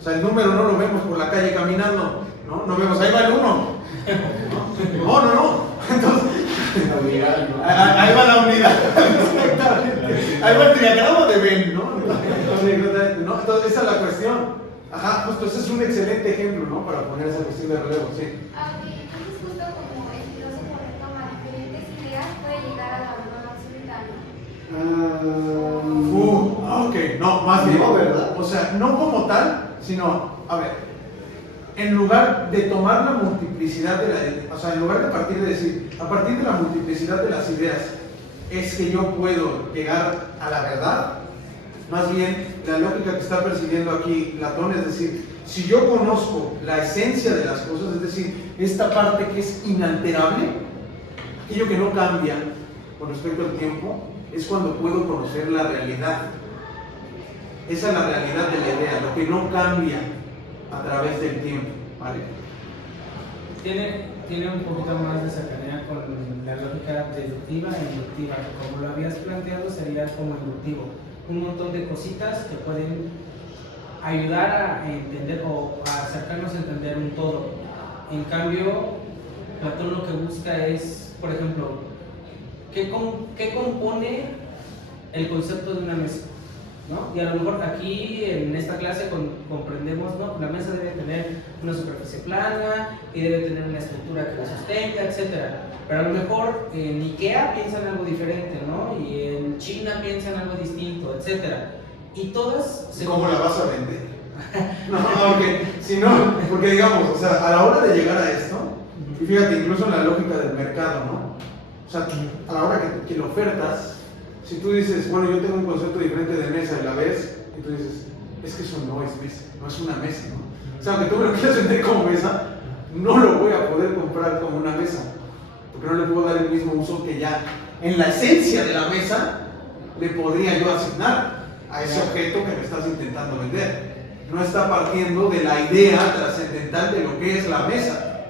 O sea, el número no lo vemos por la calle caminando, no vemos, ahí va el 1. No. Entonces, ahí va la unidad. Ahí va el diagrama de Venn, ¿no? Entonces, esa es la cuestión. Ajá, justo ese es un excelente ejemplo, ¿no? Para poner esa cuestión de relevo, sí. Entonces, justo como el filósofo retoma diferentes ideas, puede llegar a la verdad absoluta, ¿no? Ok, no, más bien. No, ¿verdad? O sea, no como tal, sino, a ver, en lugar de tomar la multiplicidad o sea, en lugar de partir de decir, a partir de la multiplicidad de las ideas, es que yo puedo llegar a la verdad. Más bien, la lógica que está persiguiendo aquí Platón es decir, si yo conozco la esencia de las cosas, es decir, esta parte que es inalterable, aquello que no cambia con respecto al tiempo, es cuando puedo conocer la realidad. Esa es la realidad de la idea, lo que no cambia a través del tiempo, ¿vale? Tiene un poquito más de cercanía con la lógica deductiva e inductiva, que como lo habías planteado sería como inductivo. Un montón de cositas que pueden ayudar a entender o a acercarnos a entender un todo. En cambio, Platón lo que busca es, por ejemplo, ¿qué compone el concepto de una mesa? ¿No? Y a lo mejor aquí en esta clase comprendemos, ¿no? La mesa debe tener una superficie plana y debe tener una estructura que la sostenga, etc. Pero a lo mejor en IKEA piensan algo diferente, ¿no? Y en China piensan algo distinto, etc. Y todas se... ¿Cómo la vas a vender? No, porque digamos, o sea, a la hora de llegar a esto, y fíjate, incluso en la lógica del mercado, ¿no? O sea, a la hora que lo ofertas, si tú dices, bueno, yo tengo un concepto diferente de mesa y la ves, y tú dices, es que eso no es mesa, no es una mesa, ¿no? O sea, aunque tú me lo quieras vender como mesa, no lo voy a poder comprar como una mesa, porque no le puedo dar el mismo uso que ya en la esencia de la mesa le podría yo asignar a ese objeto que me estás intentando vender. No está partiendo de la idea trascendental de lo que es la mesa.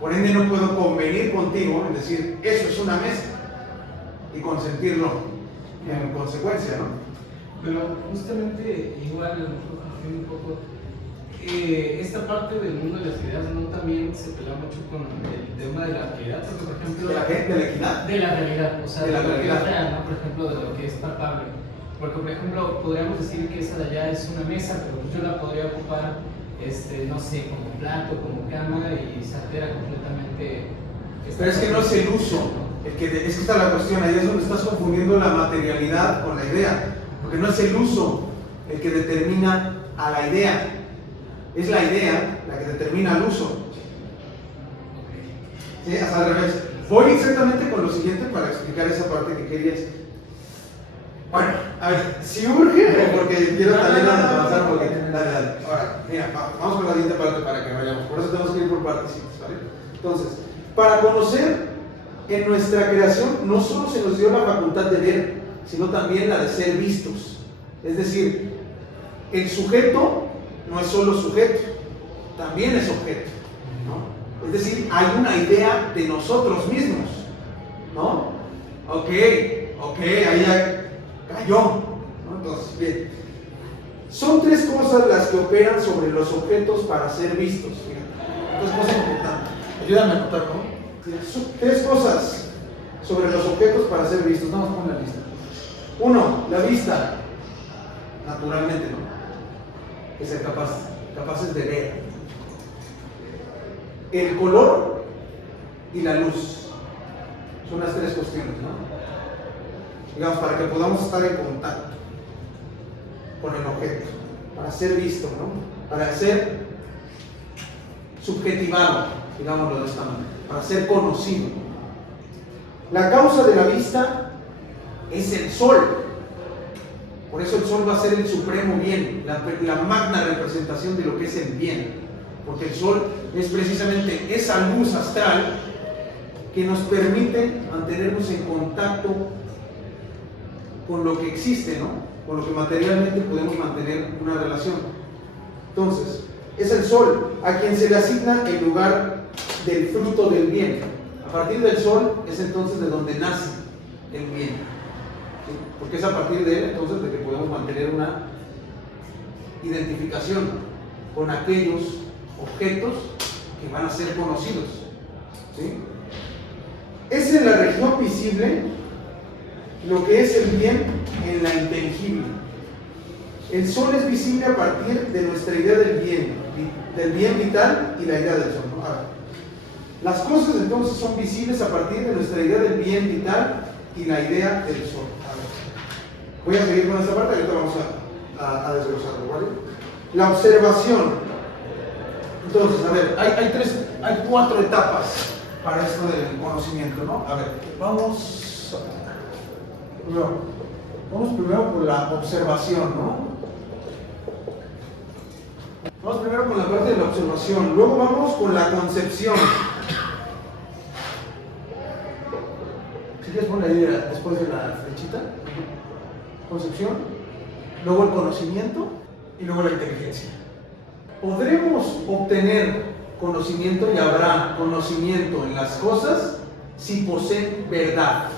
Por ende, no puedo convenir contigo en decir, eso es una mesa, y consentirlo en consecuencia, ¿no? Pero justamente igual un poco esta parte del mundo de las ideas no también se pelea mucho con el tema de la realidad, porque por ejemplo ¿De la qué? ¿De la equidad? de la realidad, o sea, de la lo que realidad. es real, ¿no? Por ejemplo, de lo que es palpable. Porque por ejemplo podríamos decir que esa de allá es una mesa, pero yo la podría ocupar no sé, como plato, como cama y se altera completamente. Pero es que no es el uso. Es que está la cuestión, ahí es donde estás confundiendo la materialidad con la idea, porque no es el uso el que determina a la idea, es la idea la que determina el uso. ¿Sí? Hasta al revés. Voy exactamente con lo siguiente para explicar esa parte que querías. Bueno, a ver, si urge, porque quiero también avanzar, porque dale. Ahora, mira, vamos con la siguiente parte para que vayamos, por eso tenemos que ir por partecitas, ¿vale? Entonces, para conocer en nuestra creación no solo se nos dio la facultad de ver, sino también la de ser vistos. Es decir, el sujeto no es solo sujeto, también es objeto, ¿no? Es decir, hay una idea de nosotros mismos, ¿no? Ok, ahí hay cayó, ¿no? Entonces, bien. Son tres cosas las que operan sobre los objetos para ser vistos. Fíjate. Entonces, cosa importante. Ayúdame a anotar, ¿no? Son tres cosas sobre los objetos para ser vistos. Vamos con la lista. Uno, la vista. Naturalmente, ¿no? Que ser capaces de ver. El color y la luz. Son las tres cuestiones, ¿no? Digamos, para que podamos estar en contacto con el objeto, para ser visto, ¿no? Para ser subjetivado, digámoslo de esta manera, para ser conocido. La causa de la vista es el sol. Por eso el sol va a ser el supremo bien, la magna representación de lo que es el bien. Porque el sol es precisamente esa luz astral que nos permite mantenernos en contacto con lo que existe, ¿no? Con lo que materialmente podemos mantener una relación. Entonces, es el sol a quien se le asigna el lugar del fruto del bien. A partir del sol es entonces de donde nace el bien. ¿Sí? Porque es a partir de él entonces de que podemos mantener una identificación con aquellos objetos que van a ser conocidos. ¿Sí? Es en la región visible lo que es el bien en la inteligible. El sol es visible a partir de nuestra idea del bien vital y la idea del sol, ¿no? Ahora, las cosas entonces son visibles a partir de nuestra idea del bien vital y la idea del sol. A ver, voy a seguir con esta parte y ahorita vamos a desglosarlo, ¿vale? La observación. Entonces, a ver, hay cuatro etapas para esto del conocimiento, ¿no? A ver, vamos primero por la observación, ¿no? Vamos primero con la parte de la observación, luego vamos con la concepción. Si quieres poner ahí después de la flechita, concepción, luego el conocimiento y luego la inteligencia. Podremos obtener conocimiento y habrá conocimiento en las cosas si poseen verdad.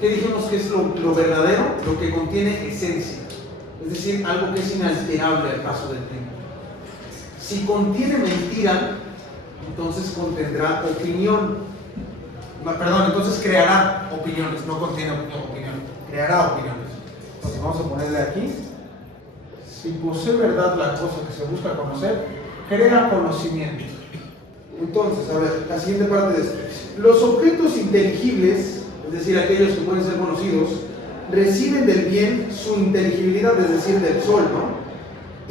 ¿Qué dijimos que es lo verdadero? Lo que contiene esencia, es decir, algo que es inalterable al paso del tiempo. Si contiene mentira, entonces contendrá opinión. Perdón, entonces creará opiniones, no contiene opinión, creará opiniones. Entonces vamos a ponerle aquí. Si posee verdad la cosa que se busca conocer, crea conocimiento. Entonces, a ver, la siguiente parte de esto. Los objetos inteligibles, es decir, aquellos que pueden ser conocidos, reciben del bien su inteligibilidad, es decir, del sol, ¿no?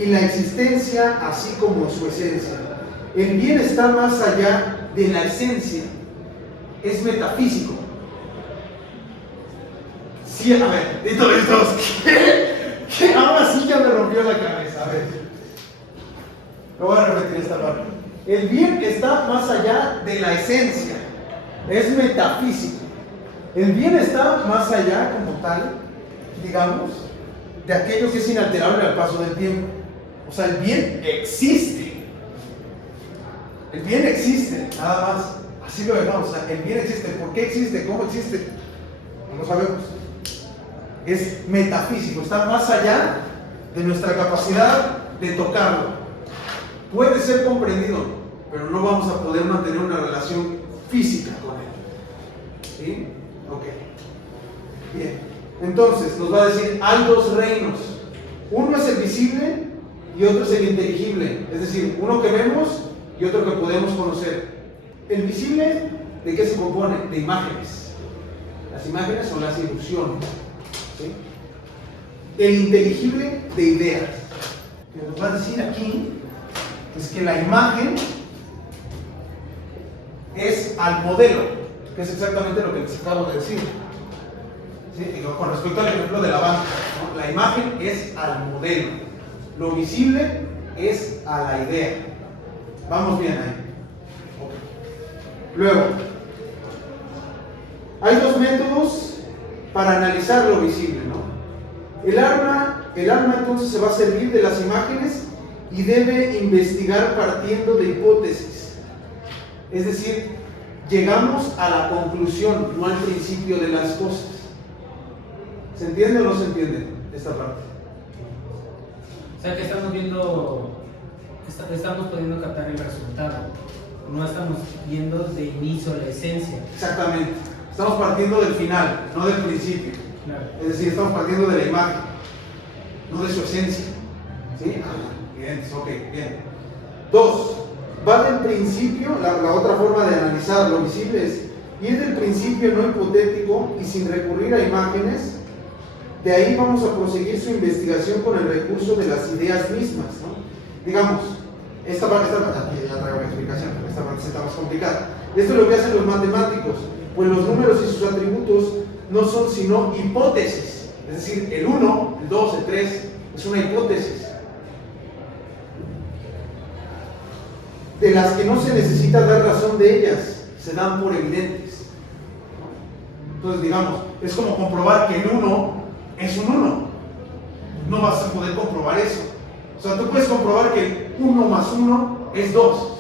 Y la existencia, así como su esencia. El bien está más allá de la esencia, es metafísico. Sí, a ver, listos. ¿Qué? Ahora sí ya me rompió la cabeza. A ver, lo voy a repetir esta parte. El bien está más allá de la esencia, es metafísico. El bien está más allá, como tal, digamos, de aquello que es inalterable al paso del tiempo. O sea, el bien existe. El bien existe, nada más. Así lo dejamos. O sea, el bien existe. ¿Por qué existe? ¿Cómo existe? No lo sabemos. Es metafísico, está más allá de nuestra capacidad de tocarlo. Puede ser comprendido, pero no vamos a poder mantener una relación física con él. ¿Sí? Ok. Bien. Entonces, nos va a decir, hay dos reinos. Uno es el visible y otro es el inteligible. Es decir, uno que vemos y otro que podemos conocer. El visible, ¿de qué se compone? De imágenes. Las imágenes son las ilusiones. ¿Sí? El inteligible, de ideas. Lo que nos va a decir aquí es que la imagen es al modelo, que es exactamente lo que les acabo de decir. ¿Sí? Con respecto al ejemplo de la banca, ¿no? La imagen es al modelo, lo visible es a la idea. Vamos bien ahí. Okay. Luego, hay dos métodos para analizar lo visible, ¿no? El alma entonces se va a servir de las imágenes y debe investigar partiendo de hipótesis. Es decir, llegamos a la conclusión, no al principio de las cosas. ¿Se entiende o no se entiende esta parte? O sea que estamos viendo, estamos pudiendo captar el resultado, no estamos viendo de inicio la esencia. Exactamente. Estamos partiendo del final, no del principio. Claro. Es decir, estamos partiendo de la imagen, no de su esencia. ¿Sí? Bien, ok, bien. 2. Va del principio, la otra forma de analizar lo visible es ir del principio no hipotético y sin recurrir a imágenes. De ahí vamos a proseguir su investigación con el recurso de las ideas mismas, ¿no? Digamos, esta parte, aquí ya traigo la explicación, pero esta parte está más complicada. Esto es lo que hacen los matemáticos, pues los números y sus atributos no son sino hipótesis. Es decir, el 1, el 2, el 3 es una hipótesis, de las que no se necesita dar razón de ellas, se dan por evidentes. Entonces, digamos, es como comprobar que el 1 es un 1. No vas a poder comprobar eso. O sea, tú puedes comprobar que el 1 más 1 es 2,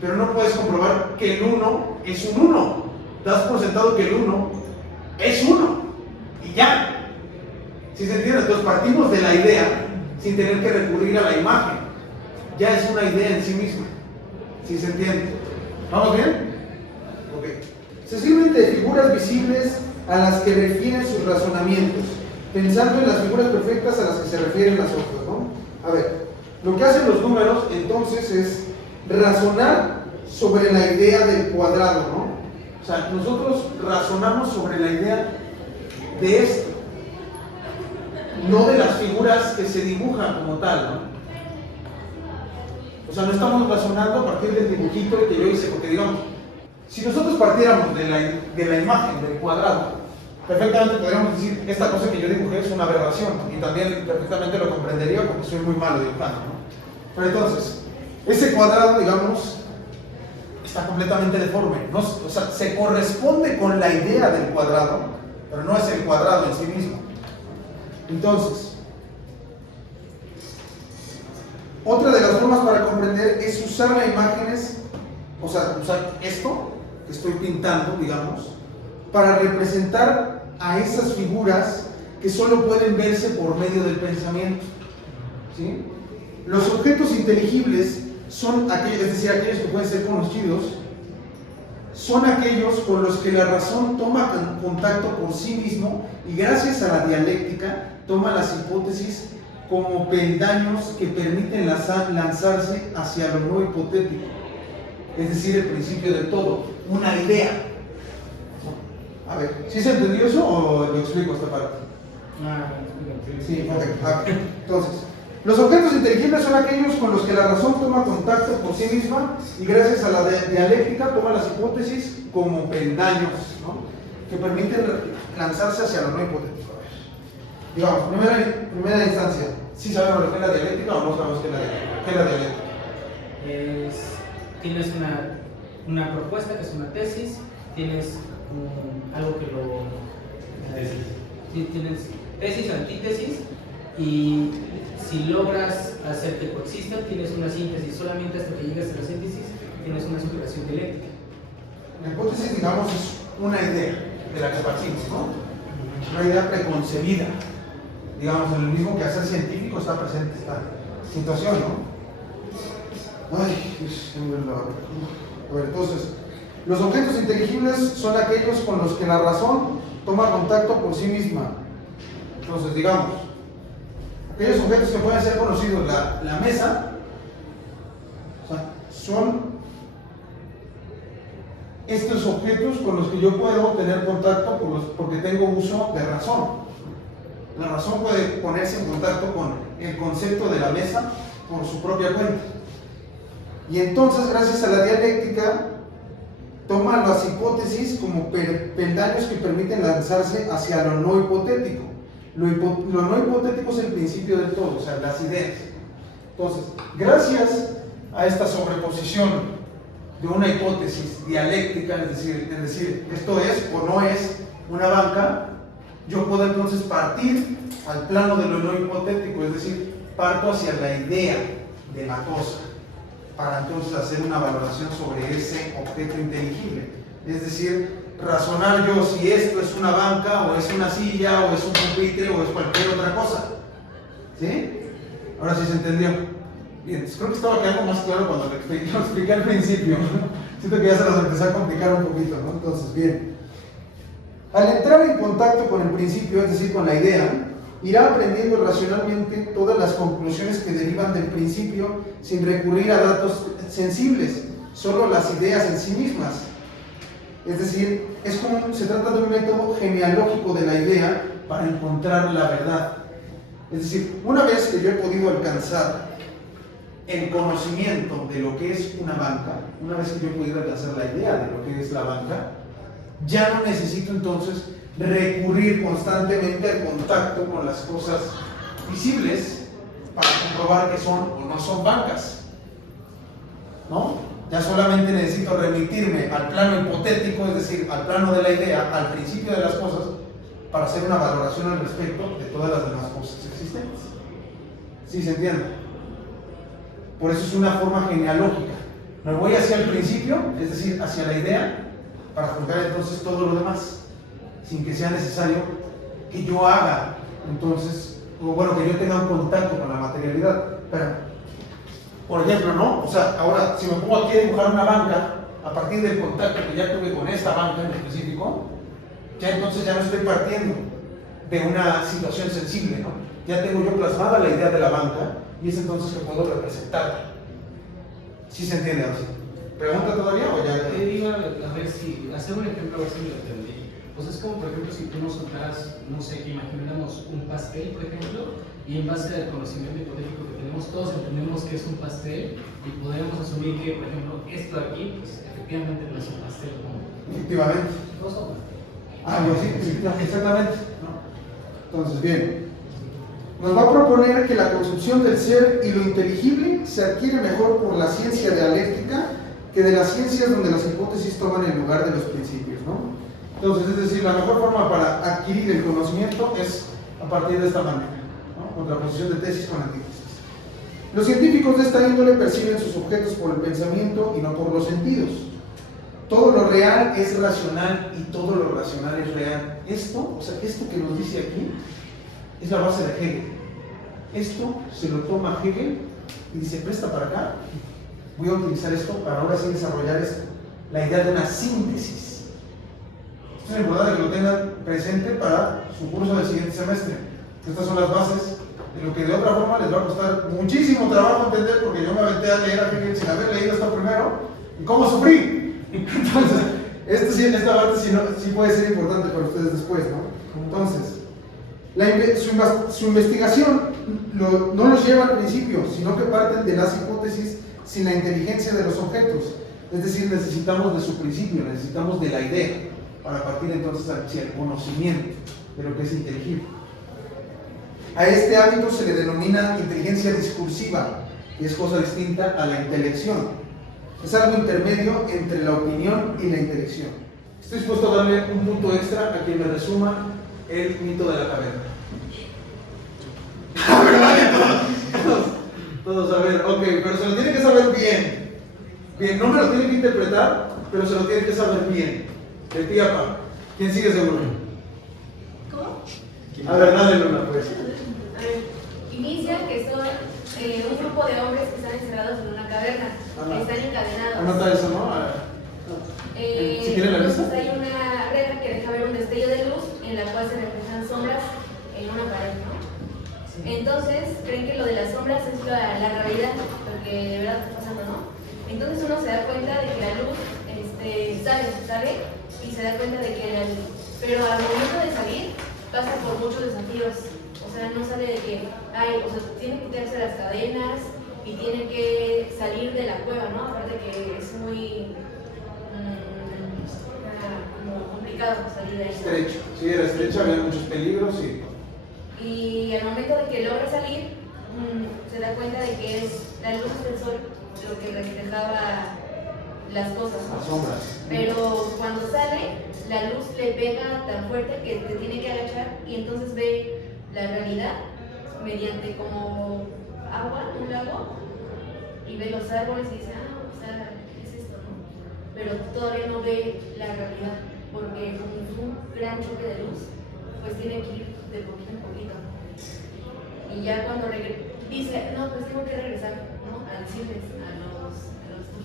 pero no puedes comprobar que el 1 es un 1. Das por sentado que el 1 es 1 y ya. ¿Sí se entiende? Entonces partimos de la idea sin tener que recurrir a la imagen. Ya es una idea en sí misma. ¿Sí se entiende? ¿Vamos bien? Ok. Se sirven de figuras visibles a las que refieren sus razonamientos, pensando en las figuras perfectas a las que se refieren las otras, ¿no? A ver, lo que hacen los números entonces es razonar sobre la idea del cuadrado, ¿no? O sea, nosotros razonamos sobre la idea de esto, no de las figuras que se dibujan como tal, ¿no? O sea, no estamos razonando a partir del dibujito que yo hice, porque digamos, si nosotros partiéramos de la imagen del cuadrado, perfectamente podríamos decir, esta cosa que yo dibujé es una aberración, y también perfectamente lo comprendería porque soy muy malo dibujando, ¿no? Pero entonces, ese cuadrado, digamos, está completamente deforme, ¿no? O sea, se corresponde con la idea del cuadrado, pero no es el cuadrado en sí mismo. Entonces, otra de las formas para comprender es usar las imágenes, o sea, usar esto que estoy pintando, digamos, para representar a esas figuras que solo pueden verse por medio del pensamiento, ¿sí? Los objetos inteligibles son aquellos, es decir, aquellos que pueden ser conocidos, son aquellos con los que la razón toma contacto por sí mismo y gracias a la dialéctica toma las hipótesis como peldaños que permiten lanzarse hacia lo no hipotético, es decir, el principio de todo, una idea. A ver, ¿sí se entendió eso o lo explico esta parte? Sí, ok. Entonces, los objetos inteligibles son aquellos con los que la razón toma contacto por sí misma y gracias a la dialéctica toma las hipótesis como peldaños, ¿no? Que permiten lanzarse hacia lo no hipotético. A ver. Digamos, primera instancia, ¿sí sabemos lo que es la dialéctica o no sabemos qué es la dialéctica? ¿Qué es la dialéctica? Tienes una propuesta que es una tesis, tienes algo que lo... Tienes tesis, antítesis, y si logras hacer que coexistan, tienes una síntesis. Solamente hasta que llegas a la síntesis, tienes una superación dialéctica. La hipótesis, digamos, es una idea de la que partimos, ¿no? Una idea preconcebida. Digamos, en el mismo quehacer científico está presente esta situación, ¿no? Ay, a ver, entonces, los objetos inteligibles son aquellos con los que la razón toma contacto por sí misma. Entonces, digamos, aquellos objetos que pueden ser conocidos, la mesa, o sea, son estos objetos con los que yo puedo tener contacto porque tengo uso de razón. La razón puede ponerse en contacto con el concepto de la mesa por su propia cuenta. Y entonces, gracias a la dialéctica, toma las hipótesis como peldaños que permiten lanzarse hacia lo no hipotético. Lo no hipotético es el principio de todo, o sea, las ideas. Entonces, gracias a esta sobreposición de una hipótesis dialéctica, es decir, esto es o no es una banca, yo puedo entonces partir al plano de lo no hipotético, es decir, parto hacia la idea de la cosa, para entonces hacer una valoración sobre ese objeto inteligible. Es decir, razonar yo si esto es una banca, o es una silla, o es un pupitre, o es cualquier otra cosa. ¿Sí? Ahora sí se entendió. Bien, pues creo que estaba quedando más claro cuando lo expliqué al principio, ¿no? Siento que ya se los empecé a complicar un poquito, ¿no? Entonces, bien. Al entrar en contacto con el principio, es decir, con la idea, irá aprendiendo racionalmente todas las conclusiones que derivan del principio sin recurrir a datos sensibles, solo las ideas en sí mismas. Es decir, se trata de un método genealógico de la idea para encontrar la verdad. Es decir, una vez que yo he podido alcanzar el conocimiento de lo que es una banca, una vez que yo he podido alcanzar la idea de lo que es la banca, ya no necesito entonces recurrir constantemente al contacto con las cosas visibles para comprobar que son o no son bancas, ¿no? Ya solamente necesito remitirme al plano hipotético, es decir, al plano de la idea, al principio de las cosas, para hacer una valoración al respecto de todas las demás cosas existentes. ¿Sí se entiende? Por eso es una forma genealógica. Me voy hacia el principio, es decir, hacia la idea, para juntar entonces todo lo demás, sin que sea necesario que yo haga, entonces, o bueno, que yo tenga un contacto con la materialidad. Pero, por ejemplo, ¿no? O sea, ahora, si me pongo aquí a dibujar una banca, a partir del contacto que ya tuve con esta banca en específico, ya entonces ya no estoy partiendo de una situación sensible, ¿no? Ya tengo yo plasmada la idea de la banca, y es entonces que puedo representarla. ¿Sí se entiende así? ¿Pregunta todavía o ya? Iba a ver si, hacer un ejemplo, a ver si me lo entendí. Pues es como, por ejemplo, si tú nos contaras, no sé, que imaginamos un pastel, por ejemplo, y en base al conocimiento hipotético que tenemos, todos entendemos que es un pastel, y podemos asumir que, por ejemplo, esto aquí, pues efectivamente no es un pastel, ¿no? Efectivamente. No son pasteles. Pues sí, exactamente, ¿no? Entonces, bien. Nos va a proponer que la concepción del ser y lo inteligible se adquiere mejor por la ciencia dialéctica que de las ciencias donde las hipótesis toman el lugar de los principios, ¿no? Entonces, es decir, la mejor forma para adquirir el conocimiento es a partir de esta manera, ¿no? Contraposición de tesis con antítesis. Los científicos de esta índole perciben sus objetos por el pensamiento y no por los sentidos. Todo lo real es racional y todo lo racional es real. Esto, o sea, esto que nos dice aquí es la base de Hegel. Esto se lo toma Hegel y dice, presta para acá, voy a utilizar esto para ahora sí desarrollar esto. La idea de una síntesis. Esto es importante que lo tengan presente para su curso del siguiente semestre. Estas son las bases de lo que de otra forma les va a costar muchísimo trabajo entender, porque yo me aventé a leer a Hegel sin haber leído esto primero, y cómo sufrí. Entonces, esta parte sí puede ser importante para ustedes después, ¿no? Entonces, su investigación no los lleva al principio, sino que parten de las hipótesis sin la inteligencia de los objetos. Es decir, necesitamos de su principio, necesitamos de la idea, para partir entonces hacia el conocimiento de lo que es inteligible. A este hábito se le denomina inteligencia discursiva, que es cosa distinta a la intelección. Es algo intermedio entre la opinión y la intelección. Estoy dispuesto a darle un punto extra a quien me resuma el mito de la caverna. Todos a ver, ok, pero se lo tiene que saber bien. Bien, no me lo tiene que interpretar, pero se lo tiene que saber bien. De ti a pa. ¿Quién sigue seguro? ¿Cómo? A ver, dale Luna, pues. A ver, inicia que son un grupo de hombres que están encerrados en una caverna, que están encadenados. Anota eso, ¿no? Si quieren la lista. Entonces hay una reja que deja ver un destello de luz en la cual se reflejan sombras en una pared, ¿no? Entonces creen que lo de las sombras es la realidad, lo que de verdad está pasando, ¿no? Entonces uno se da cuenta de que la luz sale y se da cuenta de que pero al momento de salir pasa por muchos desafíos. O sea, no sale de que, tiene que quitarse las cadenas y tiene que salir de la cueva, ¿no? Aparte que es muy como complicado salir de ahí. Estrecho, sí, era estrecho, había muchos peligros y al momento de que logra salir, se da cuenta de que es la luz del sol lo que reflejaba las cosas, ¿no? Las sombras. Pero cuando sale, la luz le pega tan fuerte que te tiene que agachar y entonces ve la realidad mediante como agua, un lago, y ve los árboles y dice, o sea, ¿qué es esto, no? Pero todavía no ve la realidad. porque como es un gran choque de luz, pues tiene que ir de poquito en poquito. Y ya cuando dice, no, pues tengo que regresar, ¿no? A decirles a los dos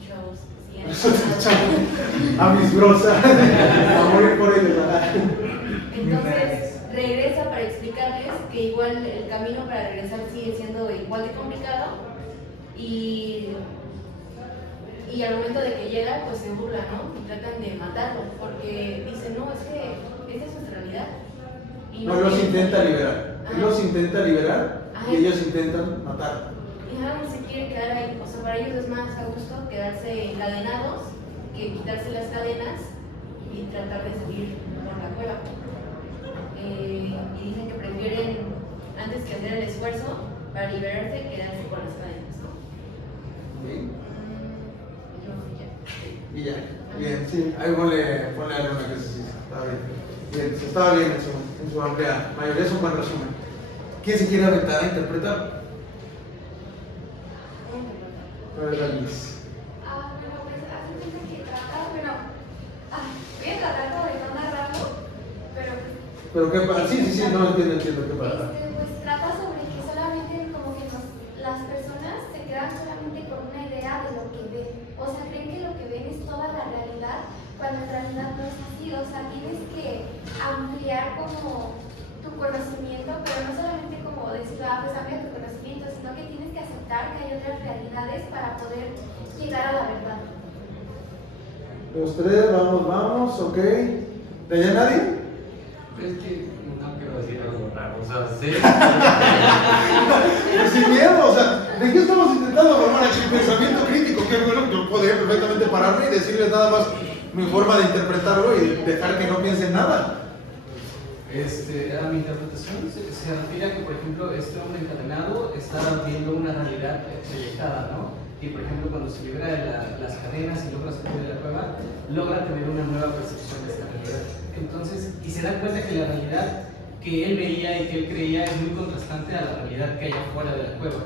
chavos, sí, A mis brosas, a morir por ellos. entonces regresa para explicarles que igual el camino para regresar sigue siendo igual de complicado y al momento de que llega pues se burla, ¿no? Y tratan de matarlo porque dicen, no, es que esta es nuestra realidad. Y No los intenta liberar. Ajá. Él los intenta liberar y Ajá. ellos intentan matar. Y nada, se quieren quedar ahí, o sea, para ellos es más a gusto quedarse encadenados que quitarse las cadenas y tratar de salir por la cueva. Y dicen que prefieren, antes que hacer el esfuerzo para liberarse, quedarse con las cadenas, ¿no? ¿Sí? Y Y ya. Bien, sí. Ahí ponle a Luna que sí, estaba bien. Bien, estaba bien en su amplia mayoría, es un buen resumen. ¿Quién se quiere aventar a interpretar? A ver, Alice. Bueno, pues hace cuenta que trata, voy a tratar como de no narrarlo, pero pues, Pero qué pasa, sí, no entiendo qué pasa. pues trata sobre que solamente como que las personas se quedan solamente con una idea de lo que ven. O sea, creen que lo que ven es toda la realidad, cuando en realidad no es así. O sea, tienes que ampliar como tu conocimiento, pero no solamente como decir, pues amplia tu conocimiento, sino que tienes que aceptar que hay otras realidades para poder llegar a la verdad. Los tres, vamos, ok. ¿De allá nadie? Es que no quiero decir algo raro, o sea, sé. Pues sin miedo, o sea, ¿de qué estamos intentando formar aquí un pensamiento crítico? Que bueno, yo podría perfectamente pararme y decirles nada más mi forma de interpretarlo y dejar que no piensen nada. A mi interpretación se refiere a que, por ejemplo, este hombre encadenado está viendo una realidad proyectada, ¿no? Y, por ejemplo, cuando se libera de las cadenas y logra salir de la cueva, logra tener una nueva percepción de esta realidad. Entonces, y se da cuenta que la realidad que él veía y que él creía es muy contrastante a la realidad que hay afuera de la cueva.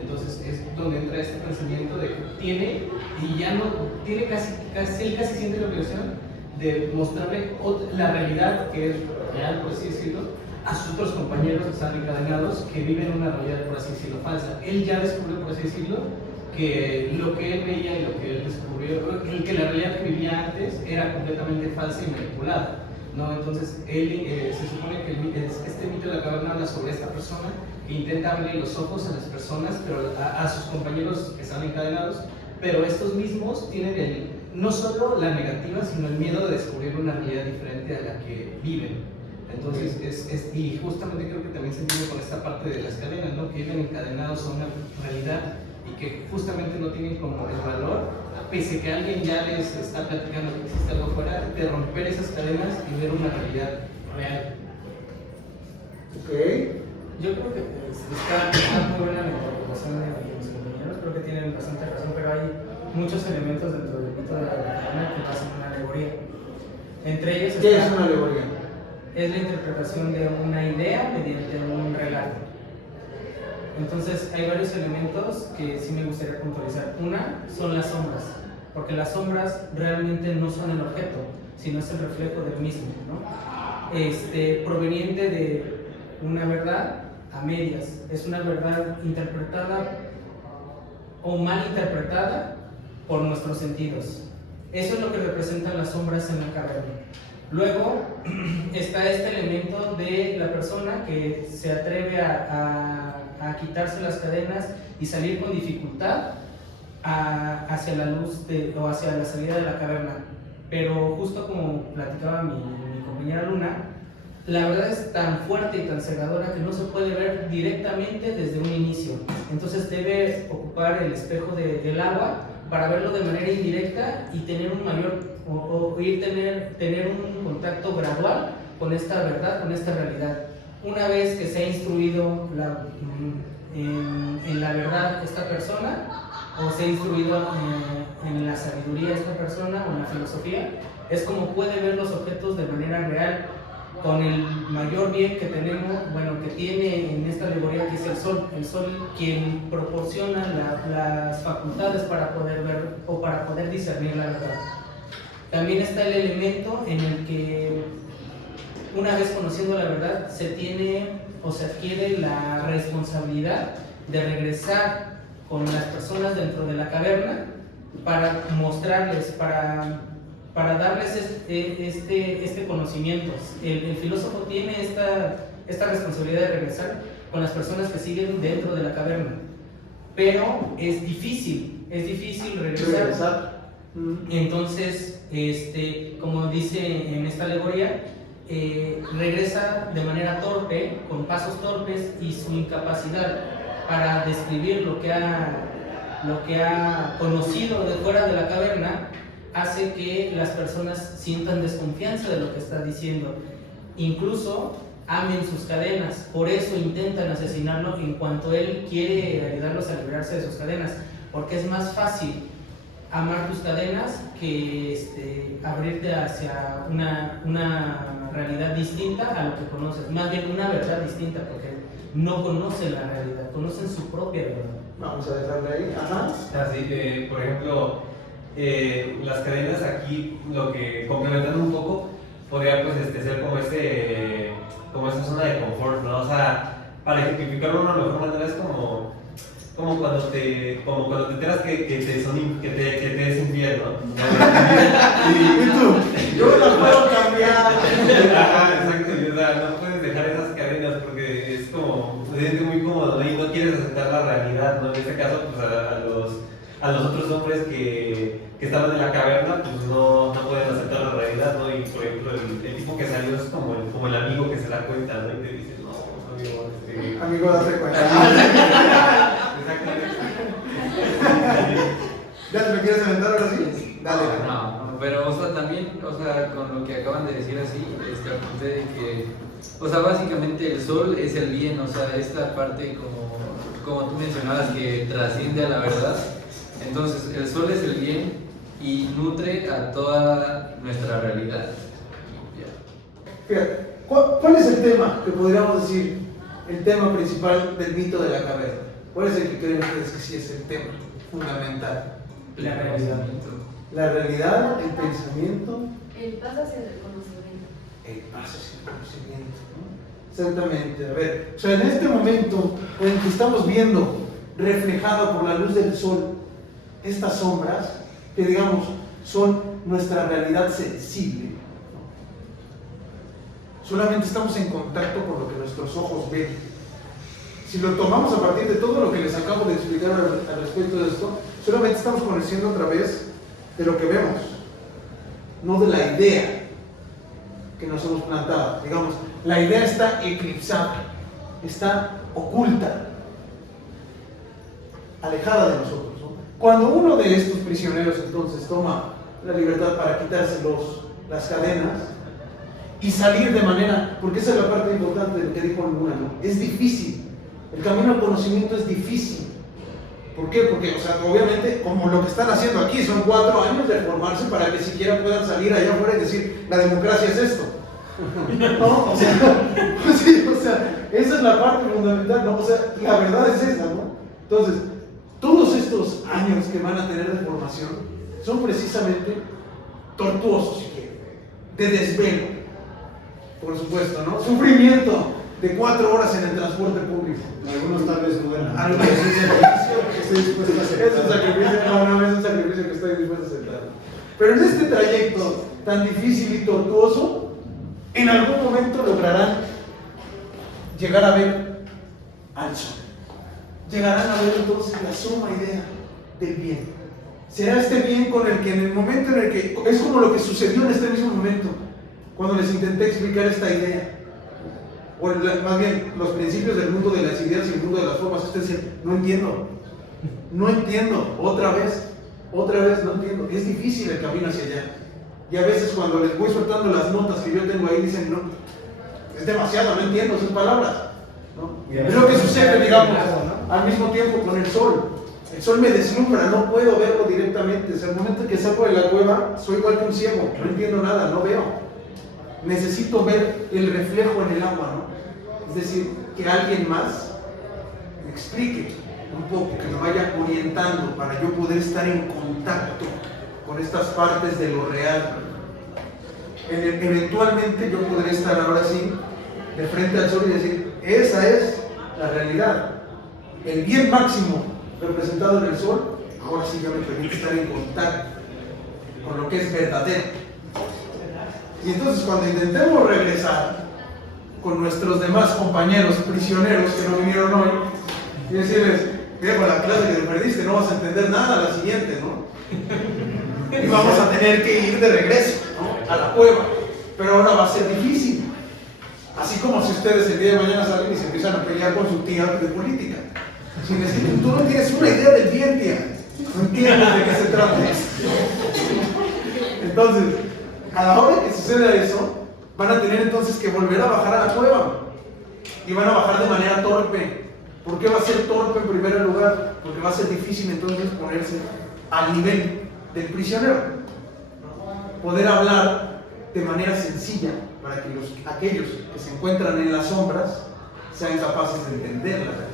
Entonces, es donde entra este pensamiento de que tiene, y ya no, tiene él casi siente la obligación de mostrarle la realidad que es real, por así decirlo, a sus otros compañeros que están encadenados, que viven una realidad, por así decirlo, falsa. Él ya descubrió, por así decirlo, que lo que él veía y lo que él descubrió, que la realidad que vivía antes era completamente falsa y manipulada, ¿no? Entonces, él se supone que este mito de la caverna habla sobre esta persona que intenta abrir los ojos a las personas, pero a sus compañeros que están encadenados, pero estos mismos tienen no solo la negativa, sino el miedo de descubrir una realidad diferente a la que viven. Entonces, y justamente creo que también se entiende con esta parte de las cadenas, ¿no? Que viven encadenados a una realidad y que justamente no tienen como el valor, pese que alguien ya les está platicando que existe algo afuera, de romper esas cadenas y ver una realidad real. Ok. Yo creo que está muy buena la interpretación de mis compañeros, creo que tienen bastante razón, pero hay muchos elementos dentro del mito de la caverna que pasan una alegoría. Entre ellos ¿Qué es una alegoría? es la interpretación de una idea mediante un relato. Entonces hay varios elementos que sí me gustaría puntualizar. Una son las sombras, porque las sombras realmente no son el objeto, sino es el reflejo del mismo, ¿no? Proveniente de una verdad a medias, es una verdad interpretada o mal interpretada por nuestros sentidos. Eso es lo que representan las sombras en la caverna. Luego está este elemento de la persona que se atreve a quitarse las cadenas y salir con dificultad hacia la luz o hacia la salida de la caverna. Pero justo como platicaba mi compañera Luna, la verdad es tan fuerte y tan cegadora que no se puede ver directamente desde un inicio. Entonces debe ocupar el espejo del agua para verlo de manera indirecta y tener un mayor tener un contacto gradual con esta verdad, con esta realidad. Una vez que se ha instruido en la verdad esta persona, o se ha instruido en la sabiduría esta persona o en la filosofía, es como puede ver los objetos de manera real, con el mayor bien que tenemos, que tiene en esta alegoría, que es el sol quien proporciona las facultades para poder ver o para poder discernir la verdad. también está el elemento en el que una vez conociendo la verdad se tiene o se adquiere la responsabilidad de regresar con las personas dentro de la caverna para mostrarles, para darles este conocimiento. El filósofo tiene esta responsabilidad de regresar con las personas que siguen dentro de la caverna, pero es difícil regresar. Entonces, como dice en esta alegoría, regresa de manera torpe, con pasos torpes, y su incapacidad para describir lo que ha conocido de fuera de la caverna hace que las personas sientan desconfianza de lo que está diciendo, incluso amen sus cadenas. Por eso intentan asesinarlo en cuanto él quiere ayudarlos a liberarse de sus cadenas, porque es más fácil amar tus cadenas que abrirte hacia una realidad distinta a lo que conoces, más bien una verdad distinta, porque no conocen la realidad, conocen su propia verdad. Vamos a dejarle ahí. Ajá. Así, por ejemplo, las cadenas aquí, lo que complementando un poco, podría pues ser como esa zona de confort, ¿no? O sea, para ejemplificarlo de una mejor manera es como cuando te enteras que te es infiel, ¿no? ¿Y tú? Yo la puedo cambiar. Ajá, exacto, o sea, no puedes dejar esas cadenas porque es como, se siente muy cómodo, ¿no? Y no quieres aceptar la realidad, ¿no? En este caso, pues a los otros hombres que estaban en la caverna, pues no pueden aceptar la realidad, ¿no? Y por ejemplo, el tipo que salió es como el amigo que se da cuenta, ¿no? Y te dice, no, amigo, Amigo, date cuenta. Exactamente. ¿Ya te me quieres aventar ahora sí? Dale. No, pero o sea, también, o sea, con lo que acaban de decir así, apunté de que, o sea, básicamente el sol es el bien, o sea, esta parte como tú mencionabas que trasciende a la verdad. Entonces, el sol es el bien y nutre a toda nuestra realidad. Fíjate, ¿cuál es el tema que podríamos decir, el tema principal del mito de la caverna? ¿Cuál es el que creen ustedes que sí es el tema fundamental? La realidad. La realidad, el pensamiento, El paso hacia el conocimiento. el paso hacia el conocimiento, ¿no? Exactamente. A ver, o sea, en este momento en el que estamos viendo reflejada por la luz del sol estas sombras, que digamos son nuestra realidad sensible, ¿no? Solamente estamos en contacto con lo que nuestros ojos ven. Si lo tomamos a partir de todo lo que les acabo de explicar al respecto de esto, solamente estamos conociendo a través de lo que vemos, no de la idea que nos hemos plantado. Digamos, la idea está eclipsada, está oculta, alejada de nosotros, ¿no? Cuando uno de estos prisioneros entonces toma la libertad para quitarse las cadenas y salir de manera, porque esa es la parte importante de lo que dijo Luna, ¿no? Es difícil. El camino al conocimiento es difícil. ¿Por qué? Porque, o sea, obviamente, como lo que están haciendo aquí, son 4 años de formarse para que siquiera puedan salir allá afuera y decir, la democracia es esto. ¿No? O sea, sí, o sea, esa es la parte fundamental, ¿no? O sea, la verdad es esa, ¿no? Entonces, todos estos años que van a tener de formación son precisamente tortuosos, si quieren, de desvelo, por supuesto, ¿no? Sufrimiento de 4 horas en el transporte público. Algunos tal vez dudan. Algo es un sacrificio que estoy dispuesto a aceptar. Es un sacrificio, no, es un sacrificio que estoy dispuesto a aceptar. Pero en este trayecto tan difícil y tortuoso, en algún momento lograrán llegar a ver al sol. Llegarán a ver entonces la suma idea del bien. Será este bien con el que en el momento en el que, es como lo que sucedió en este mismo momento, cuando les intenté explicar esta idea, o más bien los principios del mundo de las ideas y el mundo de las formas. Ustedes dicen, no entiendo, otra vez no entiendo. Es difícil el camino hacia allá. Y a veces cuando les voy soltando las notas que yo tengo ahí, dicen, no, es demasiado, no entiendo sus palabras, ¿no? Es lo que sucede, digamos, al mismo tiempo con el sol. El sol me deslumbra, no puedo verlo directamente. Desde el momento en que salgo de la cueva, soy igual que un ciego, no entiendo nada, no veo. Necesito ver el reflejo en el agua, ¿no? Es decir, que alguien más me explique un poco, que me vaya orientando para yo poder estar en contacto con estas partes de lo real. Eventualmente yo podré estar ahora sí de frente al sol y decir, esa es la realidad. El bien máximo representado en el sol, ahora sí ya me permite estar en contacto con lo que es verdadero. Y entonces cuando intentemos regresar con nuestros demás compañeros prisioneros que no vinieron hoy, y decirles, con la clase que te perdiste no vas a entender nada a la siguiente, ¿no? Y vamos a tener que ir de regreso, ¿no?, a la cueva. Pero ahora va a ser difícil. Así como si ustedes el día de mañana salen y se empiezan a pelear con su tía de política. Si decir, tú no tienes una idea del bien, tía. No entiendes de qué se trata. Entonces, a la hora que suceda eso, van a tener entonces que volver a bajar a la cueva. Y van a bajar de manera torpe. ¿Por qué va a ser torpe en primer lugar? Porque va a ser difícil entonces ponerse al nivel del prisionero. Poder hablar de manera sencilla para que aquellos que se encuentran en las sombras sean capaces de entender la realidad.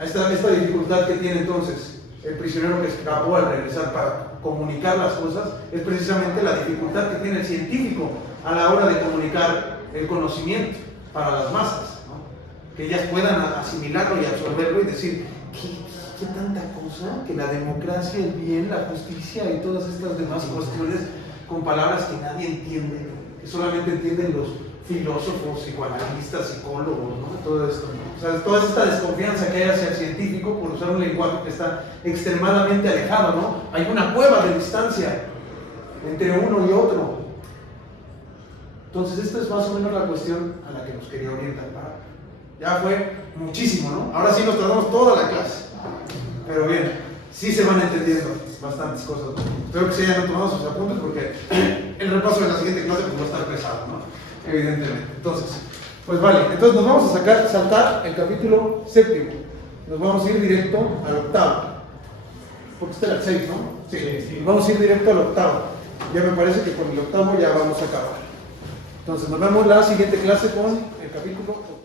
Esta dificultad que tiene entonces el prisionero que escapó al regresar para comunicar las cosas es precisamente la dificultad que tiene el científico a la hora de comunicar el conocimiento para las masas, ¿no? Que ellas puedan asimilarlo y absorberlo y decir, ¿qué tanta cosa? Que la democracia, el bien, la justicia y todas estas demás cuestiones con palabras que nadie entiende, que solamente entienden los filósofos, psicoanalistas, psicólogos, ¿no? Todo esto, ¿no? O sea, toda esta desconfianza que hay hacia el científico por usar un lenguaje que está extremadamente alejado, ¿no? Hay una cueva de distancia entre uno y otro. Entonces, esta es más o menos la cuestión a la que nos quería orientar. Ya fue muchísimo, ¿no? Ahora sí nos tardamos toda la clase. Pero bien, sí se van entendiendo bastantes cosas, ¿no? Espero que se hayan tomado sus apuntes porque el repaso de la siguiente clase pues, va a estar pesado, ¿no? Evidentemente. Entonces, pues vale, entonces nos vamos a saltar el capítulo 7. Nos vamos a ir directo al 8. Porque este era el 6, ¿no? Sí. Nos vamos a ir directo al 8. Ya me parece que con el 8 ya vamos a acabar. Entonces nos vemos la siguiente clase con el capítulo 8.